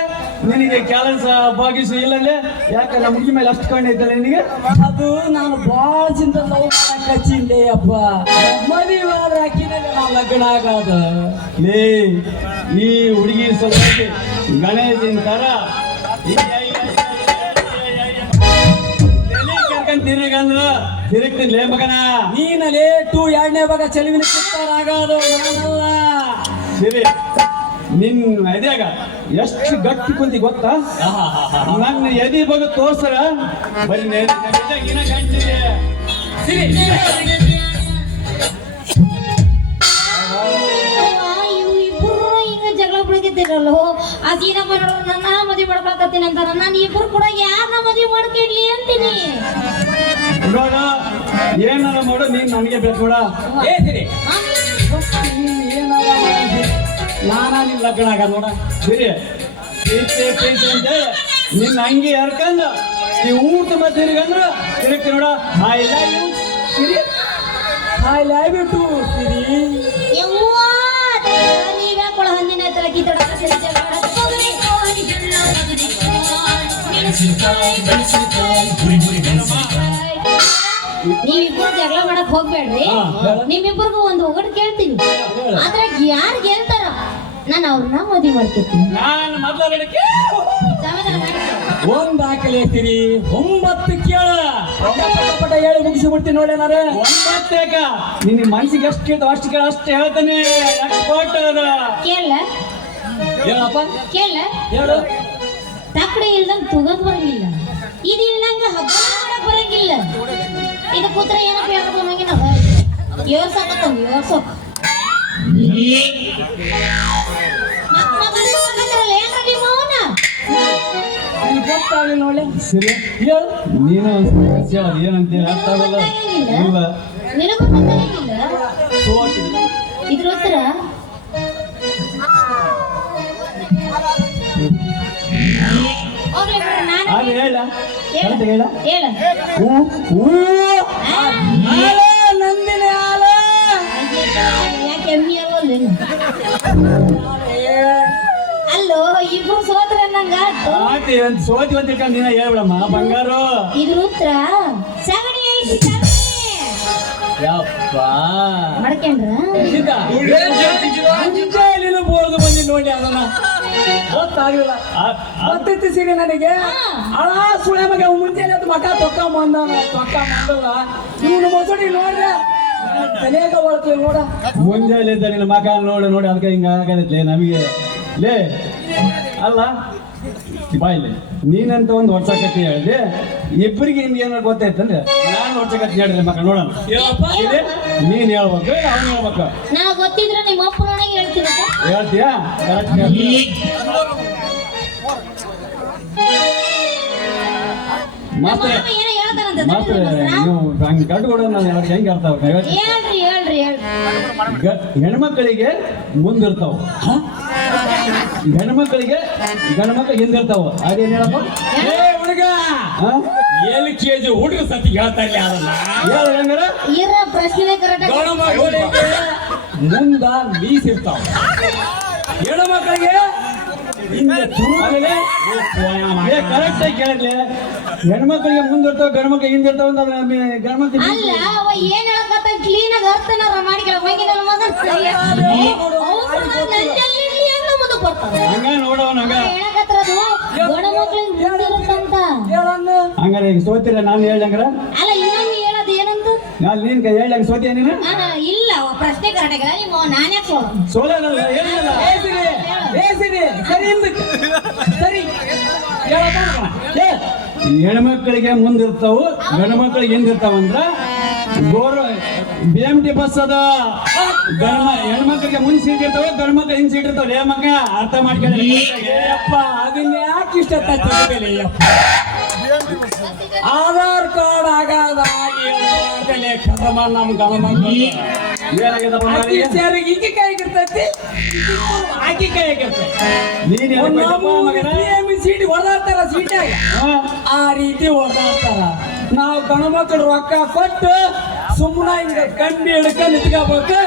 ನಿನಗೆ ಕೆಲಸ ಭಾಗಿಸು ಇಲ್ಲಲ್ಲೇ ಯಾಕೆ ನಮ್ಮ ಹುಡುಗಿ ಮೇಲೆ ಅಷ್ಟು ಕಣ್ಣು ಐತಲ್ಲ ನಿನಗೆ ಅದು ನಾನು ಭಾಳ ಚಿಂತ ಲವ್ ಮಾಡಕ್ ಹಚ್ಚಿಂದೆ ಅಪ್ಪ ಮದುವೆ ಹಾಕಿದಾಗ ನಾವು ಲಗ್ನ ಆಗೋದು ಲೇ ಈ ಹುಡುಗಿ ಸಲುವಾಗಿ ಗಣೇಶನ್ ತರ ತಿರುಗಂದ್ರ ತಿರುಗ್ತೀನಿ ಲೇ ಮಗನ ನೀನಲ್ಲಿ 2 ಭಾಗ ಚೆಲುವಿನ ಚಿತ್ತಾರಾಗೋದು ನಾನಲ್ಲ ಸರಿ ನಿನ್ನ ಎದೆಯಾಗ ಎಷ್ಟು ಗಟ್ಟಿ ಕುಂತಿ ಗೊತ್ತಾ ನನ್ನ ಎದೆ ಬಗ್ಗೆ ತೋರ್ಸರ ಬರೀ ಗಂಟಿದೆ ಇಬ್ರು ಹಿಂಗ ಜಗಳ ಬಿಡಕತ್ತಿರಲ್ಲೋ ಆ ಸೀನಪ್ಪ ನೋಡ್ರು ನನ್ನ ಮದುವೆ ಮಾಡ್ಕೊಳ್ತೀನಿ ಅಂತಾರ ನಾನು ಇಬ್ರು ಕೂಡ ಯಾರನ್ನ ಮದುವೆ ಮಾಡ್ಕೊಡ್ಲಿ ಅಂತೀನಿ ನೋಡ ಏನಾರ ಮಾಡು ನೀನ್ ನನಗೆ ಬೇಕು ನೋಡ ನಾನಾ ನಿನ್ ಲಗ್ನ ಆಗ ನೋಡ ಸರಿ ಅಂತ ನಿನ್ನ ಅಂಗಿ ಹರ್ಕಂದ ಈ ಊಟ ಮತ್ತೆ ತಿರುಗಂದ್ರ ತಿರುಗ್ತಿ ನೋಡ I love you Siri I love you too Siri ಯವ್ವಾ ನೀವೇ ಕೊಳ ಹಂದಿನ ಹತ್ರ ಕಿತ್ತಡ ನೀವಿಬ್ರು ಜಗಳ ಮಾಡಕ್ ಹೋಗ್ಬೇಡ್ರಿ ನಿಮ್ಮಿಬ್ಬರಿಗೂ ಒಂದು ಒಗಟ್ ಕೇಳ್ತೀನಿ ಆದ್ರೆ ಯಾರು ಗೆಲ್ತಾರ ನಾನು ಅವ್ರನ್ನ ಮದುವೆ ಮಾಡ್ಕೊತೀನಿ ನಾನು ಮೊದಲಕ್ಕೆ ಒಂದ್ ಹಾಕಲಿ ಅಂತೀರಿ 9 ಕೇಳ ಪಟ ಹೇಳಿ ಮುಗಿಸಿ ಬಿಡ್ತೀನಿ ನೋಡಿ ನಾನು 9 ನಿನ್ನ ಮನಸ್ಸಿಗೆ ಎಷ್ಟು ಕೇಳ್ತಾವ ಅಷ್ಟು ಕೇಳ ಅಷ್ಟು ಹೇಳ್ತಾನೆ ಎಕ್ಸ್ಪರ್ಟ್ ಅದ ಕೇಳ ಹೇಳಪ್ಪ ಕೇಳ ಹೇಳು ತಕ್ಕಡಿ ಇಲ್ದಂಗ ತುಗದ್ ಬರಂಗಿಲ್ಲ ಇದು ಇಲ್ದಂಗ ಹಬ್ಬ ಮಾಡಕ್ ಬರಂಗಿಲ್ಲ ಇದು ಕೂತ್ರೆ ಏನಪ್ಪ ಹೇಳ್ಬೇಕು ನಮಗೆ ನಾವು ಯೋರ್ಸಕ್ಕ ಯೋರ್ಸಕ್ ಗೊತ್ತಾಗಲಿಲ್ಲ ನೋಡಿ ಸರಿ ಹೇಳು ನೀನು ಏನಂತ ಅರ್ಥ ಆಗಲ್ಲ ನಿನಗೂ ಗೊತ್ತಾಗಿಲ್ಲ ಇದ್ರ ಉತ್ತರ ಹೋಗ್ಲಿ ಬಿಡು, ನಾನು ಅದು ಹೇಳ ಹೇಳು. ಹೇಳ ಹೇಳು. ಹೂ ಹೂ ನಂದಿನಿ ಹಾಲು. ಯಾಕೆ ಎಮ್ಮಿ ಅಲ್ವಲ್ಲ ನೀನು? ಅಲ್ಲೋ ಇಬ್ರು ಸೋತ್ರ ನಂಗ ಆತಿ ಒಂದು ಸೋತಿ ಒಂದು ತಿಳ್ಕೊಂಡು ನೀನ ಹೇಳ್ಬಿಡಮ್ಮ ಬಂಗಾರು. ಇದ್ರ ಉತ್ತರ ಸಗಣಿ ಐತಿ ಸಗಣಿ ಯಪ್ಪ ಮಡ್ಕೊಂಡ್ರ ಸಿದ್ಧ ಮುಂಜಾನೆ ಬೋರ್ದು ಬಂದಿ ನೋಡಿ ಅದನ್ನ ಗೊತ್ತಾಗಿಲ್ಲ ಗೊತ್ತಿತ್ತು ಸಿರಿ ನನಗೆ ಅಳ ಸುಳೆ ಮಗ ಮುಂಜಾನೆ ಅದು ಮಕ ತೊಕ್ಕೊಂಬಂದ ತೊಕ್ಕೊಂಬಂದಲ್ಲ ಇವನು ಮೊಸಡಿ ನೋಡ್ರೆ ತಲೆಯಾಗ ಒಳಕ್ಲಿ ನೋಡ ಮುಂಜಾನೆ ಇದ್ದ ನಿನ್ನ ಮಗ ನೋಡಿ ನೋಡಿ ಅದಕ್ಕೆ ಹಿಂಗ ಆಗದೈತ್ಲೆ ನಮಗೆ ಲೇ ಅಲ್ಲ ಬಾಯಿಲೆ ನೀನಂತ ಒಂದು ಹೊಡ್ಸಕತ್ತಿ ಹೇಳಿದೆ ಇಬ್ಬರಿಗೆ ನಿಮ್ಗೆ ಏನಾರು ಗೊತ್ತಾಯ್ತಂದ್ರೆ ನಾನು ಹೊಡ್ಸಕತ್ತಿ ಹೇಳಿದ್ರೆ ಮಕ್ಕ ನೋಡೋಣ ಇದೆ ನೀನ್ ಹೇಳ್ಬೇಕು ಅವ್ನು ಹೇಳ್ಬೇಕು ನಾ ಗೊತ್ತಿದ್ರೆ ನಿಮ್ಮ ಅಪ್ಪನೊಳಗೆ ಹೇಳ್ತೀನಿ ಹೇಳ್ತೀಯಾ ಕರೆಕ್ಟ್ ಮಾತ್ರ ಏನೋ ಹೇಳ್ತಾರಂತ ಮಾತ್ರ ನೀವು ಹಂಗೆ ಕಟ್ಕೊಡೋ ನಾನು ಅವ್ರಿಗೆ ಹೆಂಗೆ ಅರ್ಥ ಆಗ್ಬೇಕು ಹೇಳ್ರಿ ಹೇಳ್ರಿ ಹೇಳ್ರಿ ಹೆಣ್ಮಕ್ಳಿಗೆ ಮುಂದಿರ್ತಾವ ಹೆಣ್ಮಕ್ಳಿಗೆ ಗಂಡ್ಮಕ್ಳು ಹಿಂದಿರ್ತಾವ ಅದೇನ್ ಹೇಳಪ್ಪ ಹುಡುಗ ಹಾ? 7 kg ಹುಡುಗ ಸತಿ ಹೇಳ್ತಾ ಇಲ್ಲ ಅದನ್ನ ಹೇಳು ಹೆಂಗಾರ ಇರ ಪ್ರಶ್ನೆ ಕರೆಕ್ಟ್ ಗಂಡು ಮಕ್ಕಳಿಗೆ ಮುಂದ ಮೀಸಿರ್ತಾವ ಹೆಣ್ಣು ಮಕ್ಕಳಿಗೆ ಹಿಂದೆ ತುರುಕಲೆ ಕರೆಕ್ಟ್ ಆಗಿ ಕೇಳಿದ್ಲೆ ಹೆಣ್ಮಕ್ಳಿಗೆ ಮುಂದಿರ್ತಾವ ಗಂಡ್ಮಕ್ಳಿಗೆ ಹಿಂದಿರ್ತಾವ ಅಂತ ಗಂಡ್ಮಕ್ಳು ಅಲ್ಲ ಅವ ಏನ್ ಹೇಳಕತ್ತ ಕ್ಲೀನ್ ಆಗಿ ಅರ್ಥನಾರ ಮಾಡಿಕಲ್ಲ ಮಂಗಿನ ಮಗ ಮುಂದೆ ಬರ್ತಾರೆ ಹಂಗ ನೋಡವ ಹಂಗ ಹೇಳಕತ್ರದು ಗಂಡ ಮಕ್ಳಿಗೆ ಮುಂದಿರುತ್ತಂತ ಹಂಗಾರೆ ಈಗ ಸೋತಿರ ನಾನು ಹೇಳ್ದಂಗ್ರ ಅಲ್ಲ ಇನ್ನೊಮ್ಮೆ ಹೇಳೋದು ಏನಂತ ನಾನು ನೀನ್ ಹೇಳ್ದಂಗ ಸೋತಿಯ ನೀನು ಇಲ್ಲ ಅವ ಪ್ರಶ್ನೆ ಕರೆಕ್ಟ್ ನಿಮ್ಮ ನಾನೇ ಸೋಲ ಸೋಲಲ್ಲ ಏನಿಲ್ಲ ಸರಿ ಹಿಂದಕ್ಕೆ ಸರಿ ಹೆಣ್ಮಕ್ಳಿಗೆ ಮುಂದಿರ್ತಾವು ಗಂಡು ಮಕ್ಳಿಗೆ ಹಿಂದಿರ್ತಾವಂದ್ರ ಗೋರ್ BMT ಬಸ್ ಅದ ಹೆಣ್ಮಕ್ಳಿಗೆ ಮುಂದ್ ಸೀಟ್ ಇರ್ತಾವ ಗಂಡು ಮಕ್ಳು ಹಿಂದ್ ಸೀಟ್ ಇರ್ತಾವ ಮಕ್ಕ ಅರ್ಥ ಮಾಡ್ಕೊಳ್ಳಿ ಅಪ್ಪ ಅದನ್ನ ಯಾಕೆ ಇಷ್ಟ ತಚ್ಚಿಲ್ಲ ಆಧಾರ್ ಕಾರ್ಡ್ ಆಗಾದಾಗಿ ಕದಮ ನಮ್ ಗಣಮಕ್ಳು ಏನಾಗ್ಯದಪ್ಪ ಮಾರಾಯ? ಸೇರಿಗೆ ಈಕೆ ಕೈಗಿರ್ತೈತಿ ಆಕಿ ಕೈಗಿರ್ತೈತಿ ನೀನ್ ಹೇಳ್ಬೇಕಪ್ಪ ಮಗನ. ಸೀಟ್ ಹೊಡೆದಾಡ್ತಾರ ಸೀಟಾಗ ಹಾ? ಆ ರೀತಿ ಹೊಡೆದಾಡ್ತಾರ ನಾವು ಗಣಮಕ್ಳು ರೊಕ್ಕ ಕೊಟ್ಟು ಸುಮ್ಮನೆ ಹಿಂಗ ಕಂಡಿ ಹಿಡ್ಕೊಂಡು ನಿಂತ್ಕೋಬೇಕು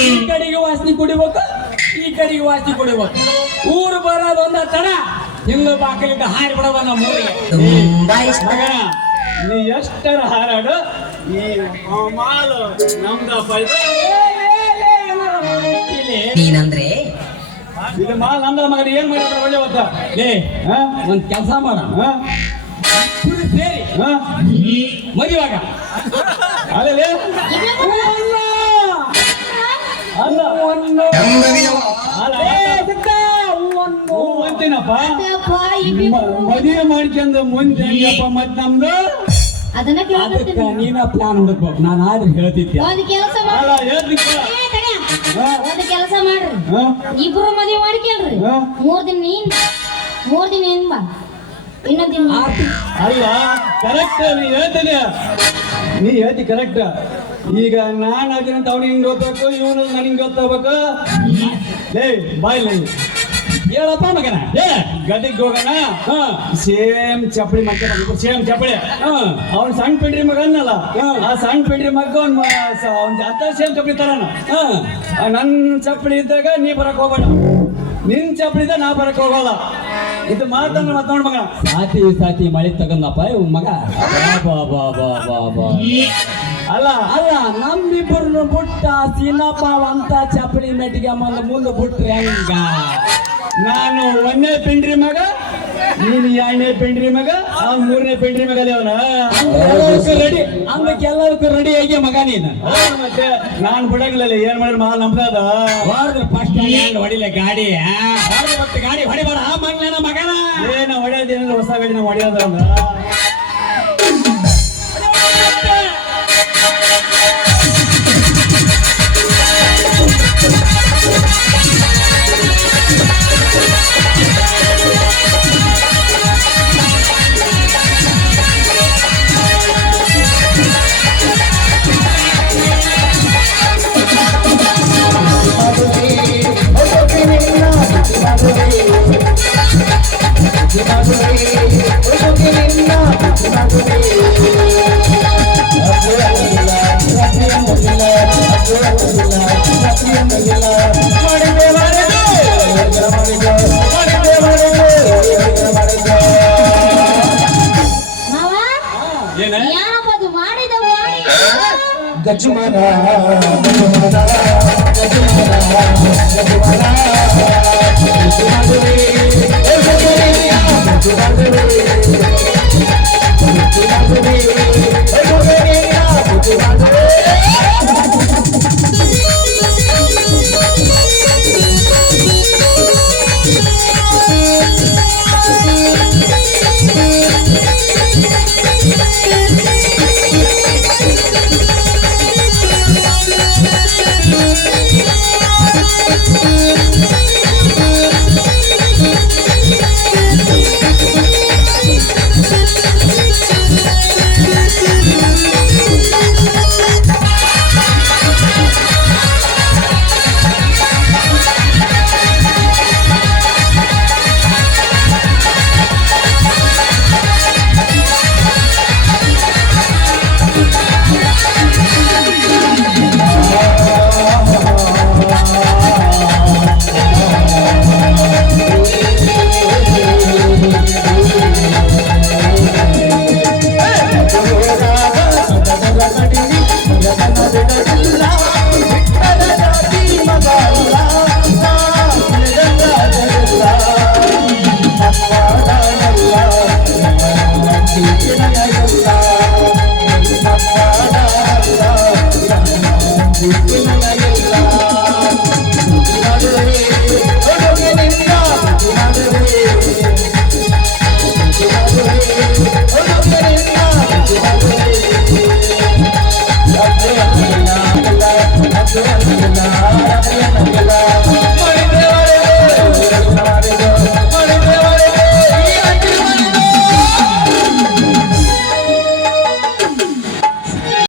ಈ ಕಡೆಗೆ ವಾಸನೆ ಕುಡಿಬೇಕು ಈ ಕಡೆಗೆ ವಾಸನೆ ಕುಡಿಬೇಕು ಊರು ಬರೋದು ಒಂದ ತಡ ಹಿಂಗ ಬಾಕಲಿಟ್ಟು ಹಾರಿ ಬಿಡವ ನಮ್ಮ ಊರಿಗೆ ಮಗನ ನೀ ಎಷ್ಟರ ಹಾರಾಡು ಈ ಮಾಲು ನಮ್ದಪ್ಪ ಇದು. ನೀನಂದ್ರೆ ಇದು ಮಾಲ್ ನಮ್ದ ಮಗನ ಏನ್ ಮಾಡಿದ್ರೆ ಒಳ್ಳೆ ಹೊತ್ತ ಲೇ ಒಂದ್ ಕೆಲಸ ಮಾಡ ಸೇರಿ ಮದುವಾಗ ಅಲ್ಲೇ ಅಲ್ಲ ಅಂತೀನಪ್ಪ ಮದುವೆ ಮಾಡ್ಕೊಂಡ್ ಮುಂದೆ ಹೆಂಗಪ್ಪ ಮತ್ ನಮ್ದು ಅದನ್ನ ಅದಕ್ಕೆ ಕೇಳ್ತೀನಿ ನೀನ ಪ್ಲಾನ್ ಹುಡುಕ್ಬೇಕು ನಾನು ಆದ್ರೆ ಹೇಳ್ತಿದ್ದೆ ಒಂದ್ ಕೆಲಸ ಅಲ್ಲ ಮಾಡಿ ಹೇಳ್ತಿಕ್ಕ ಒಂದ್ ಕೆಲಸ ಮಾಡ್ರಿ ಹಾ? ಇಬ್ರು ಮದುವೆ ಮಾಡ್ಕೇಳ್ರಿ ಹಾ? 3 ದಿನ ನೀನ್ 3 ದಿನ ಏನ್ ಬಾ ಇನ್ನೊಂದ್ ದಿನ ನೀನ್. ಅಲ್ಲ ಕರೆಕ್ಟ್ ನೀ ಹೇಳ್ತೀನಿ ನೀ ಹೇಳ್ತಿ ಕರೆಕ್ಟ್ ಈಗ ನಾನು ಅದನ್ನ ಅವ್ನಿಗೆ ಹಿಂಗ್ ಗೊತ್ತಾಗಬೇಕು ಇವನು ನನಗೆ ಗೊತ್ತಾಗಬೇಕು ಲೇ ಬಾಯ್ಲಿ ಹೇಳಪ್ಪ ಮಗನ ಗದಿಗೆ ಹೋಗೋಣ ಸೇಮ್ ಚಪ್ಪಳಿ ಮಾಡ್ಕೊಂಡು ಸೇಮ್ ಚಪ್ಪಳಿ ಅವ್ನ್ ಸಣ್ಣ ಪಿಂಡ್ರಿ ಮಗ ಅನ್ನಲ್ಲ ಆ ಸಣ್ಣ ಪಿಂಡ್ರಿ ಮಗ ಅವ್ನ್ ಅಂತ ಸೇಮ್ ಚಪ್ಪಳಿ ತರಾನ ನನ್ ಚಪ್ಪಳಿ ಇದ್ದಾಗ ನೀ ಬರಕ್ ಹೋಗ್ಬೇಡ ನಿನ್ ಚಪ್ಪಳಿ ಇದ್ದಾಗ ನಾ ಬರಕ್ ಹೋಗಲ್ಲ ಇದು ಮಾತನ್ನ ಮಾತಾಡ್ ಮಗ ಸಾತಿ ಮಳಿ ತಗೊಂಡಪ್ಪ ಇವ್ ಮಗ ಬಾ ಬಾ ಬಾ ಬಾ ಬಾ ಅಲ್ಲ ಅಲ್ಲ ನಮ್ಮಿಬ್ಬರನ್ನು ಬುಟ್ಟ ಸೀನಪ್ಪ ಅಂತ ಚಪ್ಪಲಿ ಮೆಟ್ಟಿಗೆ ಮುಂದೆ ಬಿಟ್ರೆ ಹೆಂಗ ನಾನು 1ನೇ ಪಿಂಡ್ರಿ ಮಗ ನೀನು 2ನೇ ಪಿಂಡ್ರಿ ಮಗ ಅವ್ನು 3ನೇ ಪಿಂಡ್ರಿ ಮಗ ಅವನ ರೆಡಿ ಅಂದಕ್ಕೆಲ್ಲದಕ್ಕೂ ರೆಡಿ ಆಗಿ ಮಗ ನೀನು ಮತ್ತೆ ನಾನ್ ಬಿಡಂಗಿಲ್ಲ ಏನ್ ಮಾಡಿದ್ರೆ ಮಹಾ ನಂಬದ ಹೊಡೆದ್ರೆ ಫಸ್ಟ್ ಹೊಡಿಲೆ ಗಾಡಿ ಹೊಡೆದು ಮತ್ತೆ ಗಾಡಿ ಹೊಡಿಬೇಡ ಮಗನ ಮಗನ ಏನ ಹೊಡೆಯೋದೇನಂದ್ರೆ ಹೊಸ ಗಾಡಿನ ಹೊಡೆಯೋದ್ರ ಮಾವ ಏನ ಏನಪ್ಪ ಅದು ಮಾಡಿದ ವಾಣಿ ಗಜಮನ ಮಗ